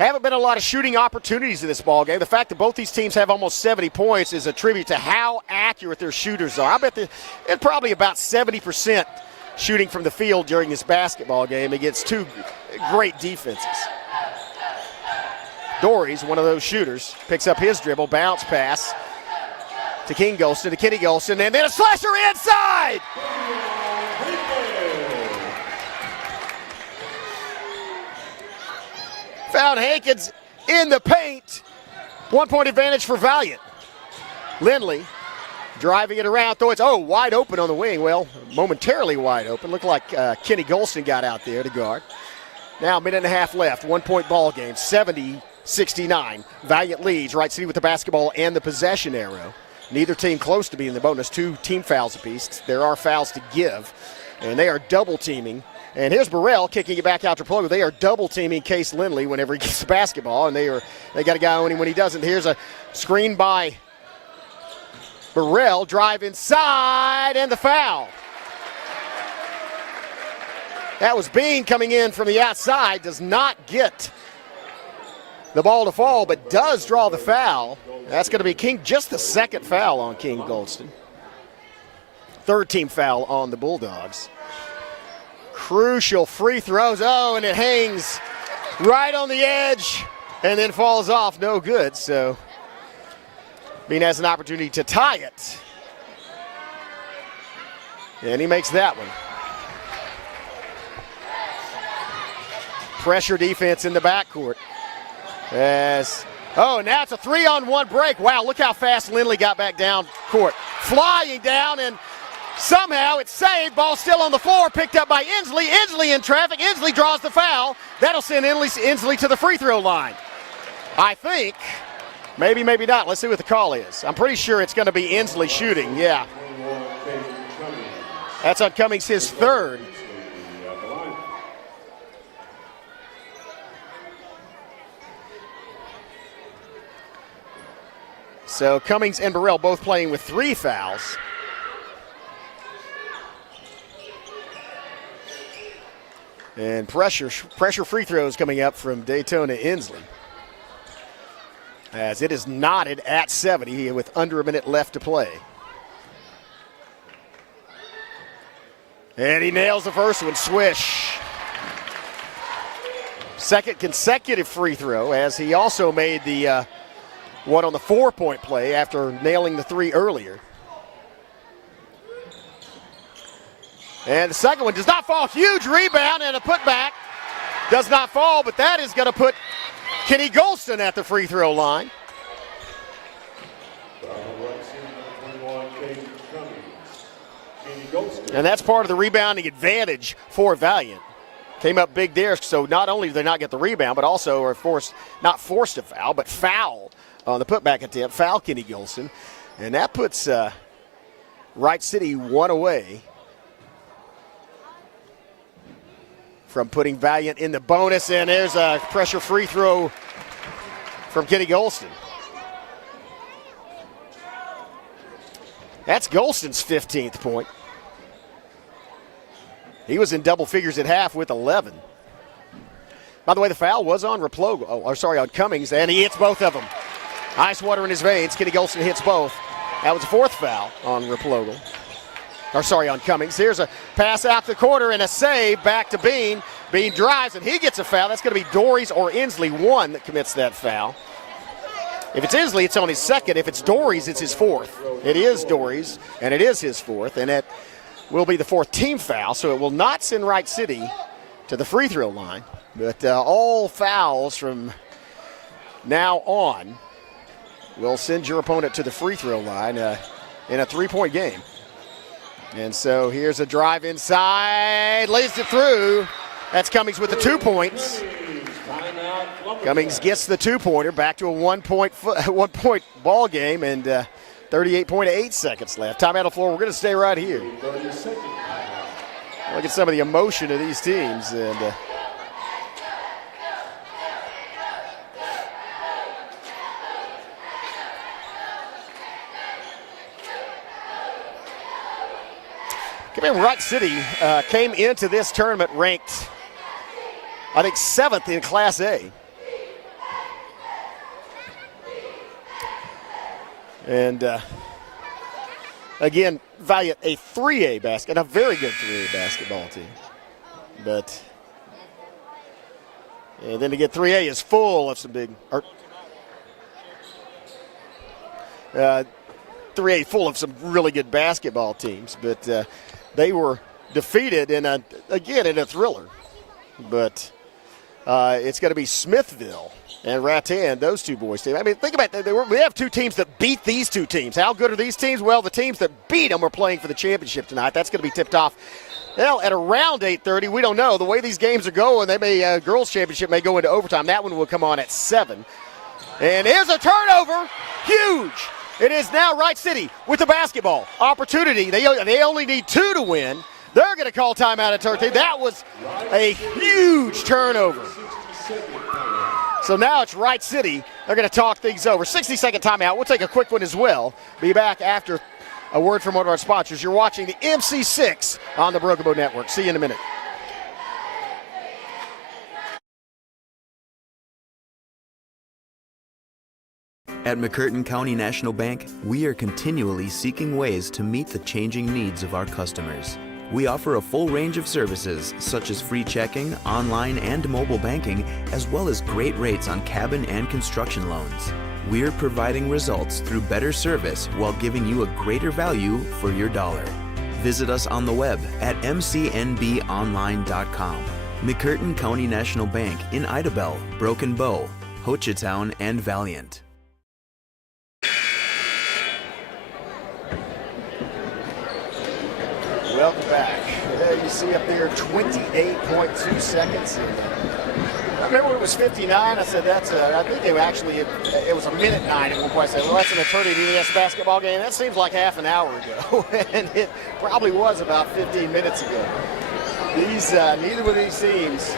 Haven't been a lot of shooting opportunities in this ball game. The fact that both these teams have almost 70 points is a tribute to how accurate their shooters are. I bet it's probably about 70% shooting from the field during this basketball game against two great defenses. Dory's one of those shooters, picks up his dribble, bounce pass to King Golston, to Kenny Golston, and then a slasher inside! Found Hankins in the paint. 1 point advantage for Valiant. Lindley driving it around, wide open on the wing. Well, momentarily wide open. Looked like Kenny Golston got out there to guard. Now a minute and a half left. 1 point ball game, 70-69. Valiant leads. Wright City with the basketball and the possession arrow. Neither team close to being the bonus. 2 team fouls apiece. There are fouls to give, and they are double teaming. And here's Burrell kicking it back out to Plogo. They are double teaming Case Lindley whenever he gets the basketball, and they got a guy on him when he doesn't. Here's a screen by Burrell, drive inside, and the foul. That was Bean coming in from the outside, does not get the ball to fall, but does draw the foul. That's going to be King, just the second foul on King Golston. Third team foul on the Bulldogs. Crucial free throws. And it hangs right on the edge and then falls off. No good. So Bean has an opportunity to tie it. And he makes that one. Pressure defense in the backcourt. Now it's a 3-on-1 break. Wow, look how fast Lindley got back down court. Flying down, and somehow it's saved. Ball still on the floor, picked up by Inslee. Inslee in traffic. Inslee draws the foul. That'll send Inslee to the free throw line. I think. Maybe, maybe not. Let's see what the call is. I'm pretty sure it's going to be Inslee shooting. Yeah. That's on Cummings, his third. So Cummings and Burrell both playing with 3 fouls. And pressure free throws coming up from Daytona Inslee. As it is knotted at 70 with under a minute left to play. And he nails the first one, swish. Second consecutive free throw, as he also made the one on the 4-point play after nailing the 3 earlier. And the second one does not fall. Huge rebound and a putback. Does not fall, but that is going to put Kenny Golston at the free throw line. And that's part of the rebounding advantage for Valiant. Came up big there, so not only do they not get the rebound, but also are not forced to foul, but foul on the putback attempt. Foul Kenny Golston. And that puts Wright City 1 away from putting Valiant in the bonus. And there's a pressure free throw from Kenny Golston. That's Golston's 15th point. He was in double figures at half with 11. By the way, the foul was on on Cummings, and he hits both of them. Ice water in his veins. Kenny Golston hits both. That was the 4th foul on on Cummings. Here's a pass out the corner and a save back to Bean. Bean drives, and he gets a foul. That's going to be Dory's or Inslee, one that commits that foul. If it's Inslee, it's on his 2nd. If it's Dory's, it's his 4th. It is Dory's, and it is his 4th, and it will be the 4th team foul, so it will not send Wright City to the free throw line. But all fouls from now on will send your opponent to the free throw line in a 3-point game. And so here's a drive inside, lays it through. That's Cummings with the 2 points. Cummings gets the 2-pointer, back to a 1-point ball game, and 38.8 seconds left. Timeout on the floor. We're going to stay right here. Look at some of the emotion of these teams. And Wright City came into this tournament ranked, I think, 7th in Class A. And again, Valiant, a 3A basket, a very good 3A basketball team. But, and then to get 3A is full of some big, 3A full of some really good basketball teams. But they were defeated in a thriller. But it's going to be Smithville and Rattan, those two boys' team. I mean, think about that. We have two teams that beat these two teams. How good are these teams? Well, the teams that beat them are playing for the championship tonight. That's going to be tipped off, well, at around 8:30. We don't know. The way these games are going, they may girls' championship may go into overtime. That one will come on at 7. And here's a turnover. Huge. It is now Wright City with the basketball opportunity. They only need 2 to win. They're going to call timeout at 13. That was a huge turnover. So now it's Wright City. They're going to talk things over. 60-second timeout. We'll take a quick one as well. Be back after a word from one of our sponsors. You're watching the MC6 on the Broken Bow Network. See you in a minute. At McCurtain County National Bank, we are continually seeking ways to meet the changing needs of our customers. We offer a full range of services such as free checking, online and mobile banking, as well as great rates on cabin and construction loans. We're providing results through better service while giving you a greater value for your dollar. Visit us on the web at mcnbonline.com. McCurtain County National Bank in Idabel, Broken Bow, Hochatown, and Valiant. Welcome back. You see up there 28.2 seconds. I remember when it was 59, I said I think they were actually, it was a minute 9 at one point. I said, well, that's an eternity to this basketball game. That seems like half an hour ago. And it probably was about 15 minutes ago. Neither of these teams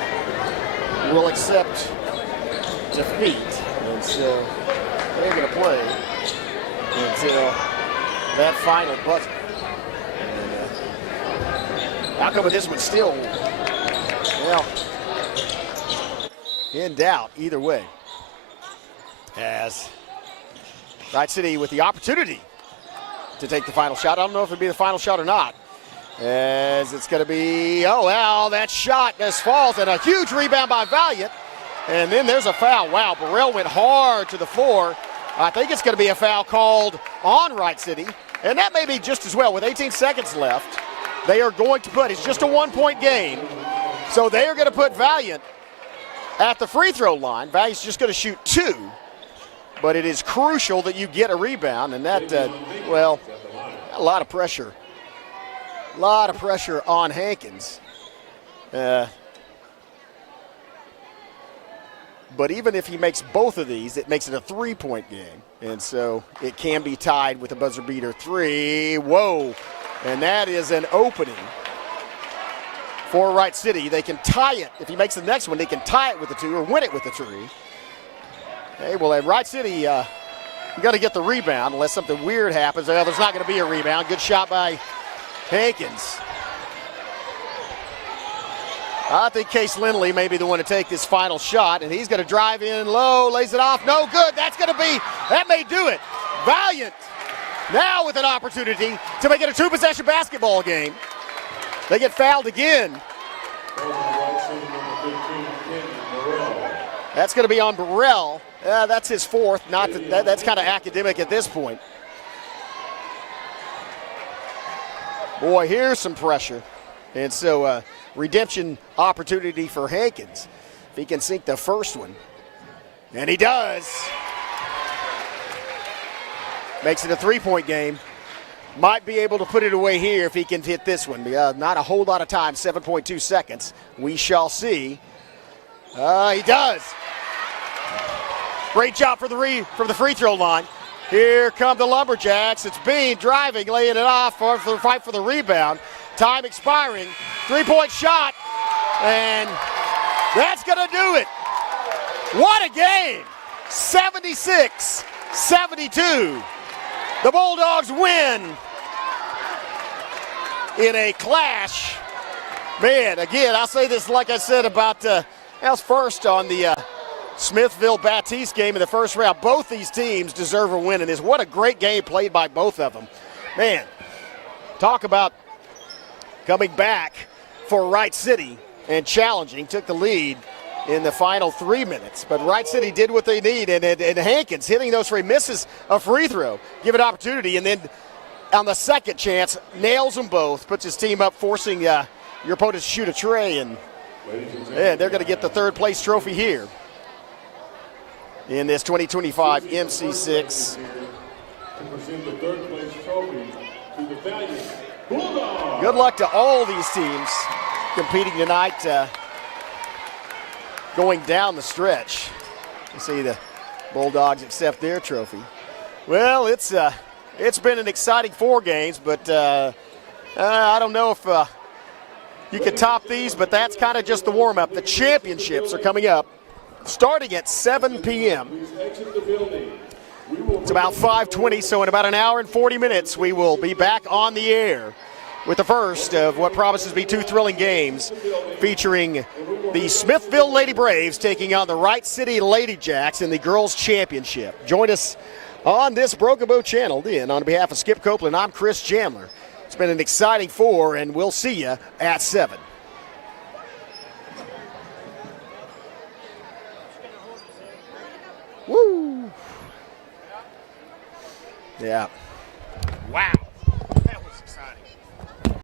will accept defeat. And so they're going to play until that final buzzer. Outcome of this one still, well, in doubt either way. As Wright City with the opportunity to take the final shot. I don't know if it'll be the final shot or not. As it's going to be, oh, well, that shot just falls, and a huge rebound by Valiant. And then there's a foul. Wow, Burrell went hard to the floor. I think it's going to be a foul called on Wright City. And that may be just as well with 18 seconds left. They are going to put, it's just a 1-point game, so they are going to put Valiant at the free throw line. Valiant's just going to shoot 2, but it is crucial that you get a rebound, and that, well, a lot of pressure. A lot of pressure on Hankins. But even if he makes both of these, it makes it a 3-point game, and so it can be tied with a buzzer beater 3. Whoa. And that is an opening for Wright City. They can tie it. If he makes the next one, they can tie it with the 2 or win it with the 3. Okay, well, at Wright City, you got to get the rebound unless something weird happens. Well, there's not going to be a rebound. Good shot by Hankins. I think Case Lindley may be the one to take this final shot, and he's going to drive in low, lays it off. No good. That may do it. Valiant. Now with an opportunity to make it a 2-possession basketball game. They get fouled again. That's going to be on Burrell. That's his 4th. That's kind of academic at this point. Boy, here's some pressure. And so redemption opportunity for Hankins. If he can sink the first one. And he does. Makes it a 3-point game. Might be able to put it away here if he can hit this one. Not a whole lot of time, 7.2 seconds. We shall see. He does. Great job from the free throw line. Here come the Lumberjacks. It's Bean driving, laying it off for the fight for the rebound. Time expiring. 3-point shot. And that's going to do it. What a game. 76-72. The Bulldogs win in a clash. Man, again, I'll say this like I said about, that was first on the Smithville Battiest game in the first round. Both these teams deserve a win in this. What a great game played by both of them. Man, talk about coming back for Wright City and challenging. Took the lead in the final 3 minutes. But Wright City did what they need, and Hankins hitting those free, misses a free throw, give an opportunity, and then on the second chance, nails them both, puts his team up, forcing your opponent to shoot a tray, and they're going to get the third place trophy here in this 2025 MC6. Good luck to all these teams competing tonight, going down the stretch. You see the Bulldogs accept their trophy. Well, it's been an exciting 4 games, but I don't know if you could top these, but that's kind of just the warm-up. The championships are coming up starting at 7 p.m. It's about 5:20, so in about an hour and 40 minutes, we will be back on the air with the first of what promises to be 2 thrilling games featuring the Smithville Lady Braves taking on the Wright City Lady Jacks in the Girls Championship. Join us on this Broken Bow channel. And on behalf of Skip Copeland, I'm Chris Chandler. It's been an exciting 4, and we'll see you at 7. Woo! Yeah. Wow.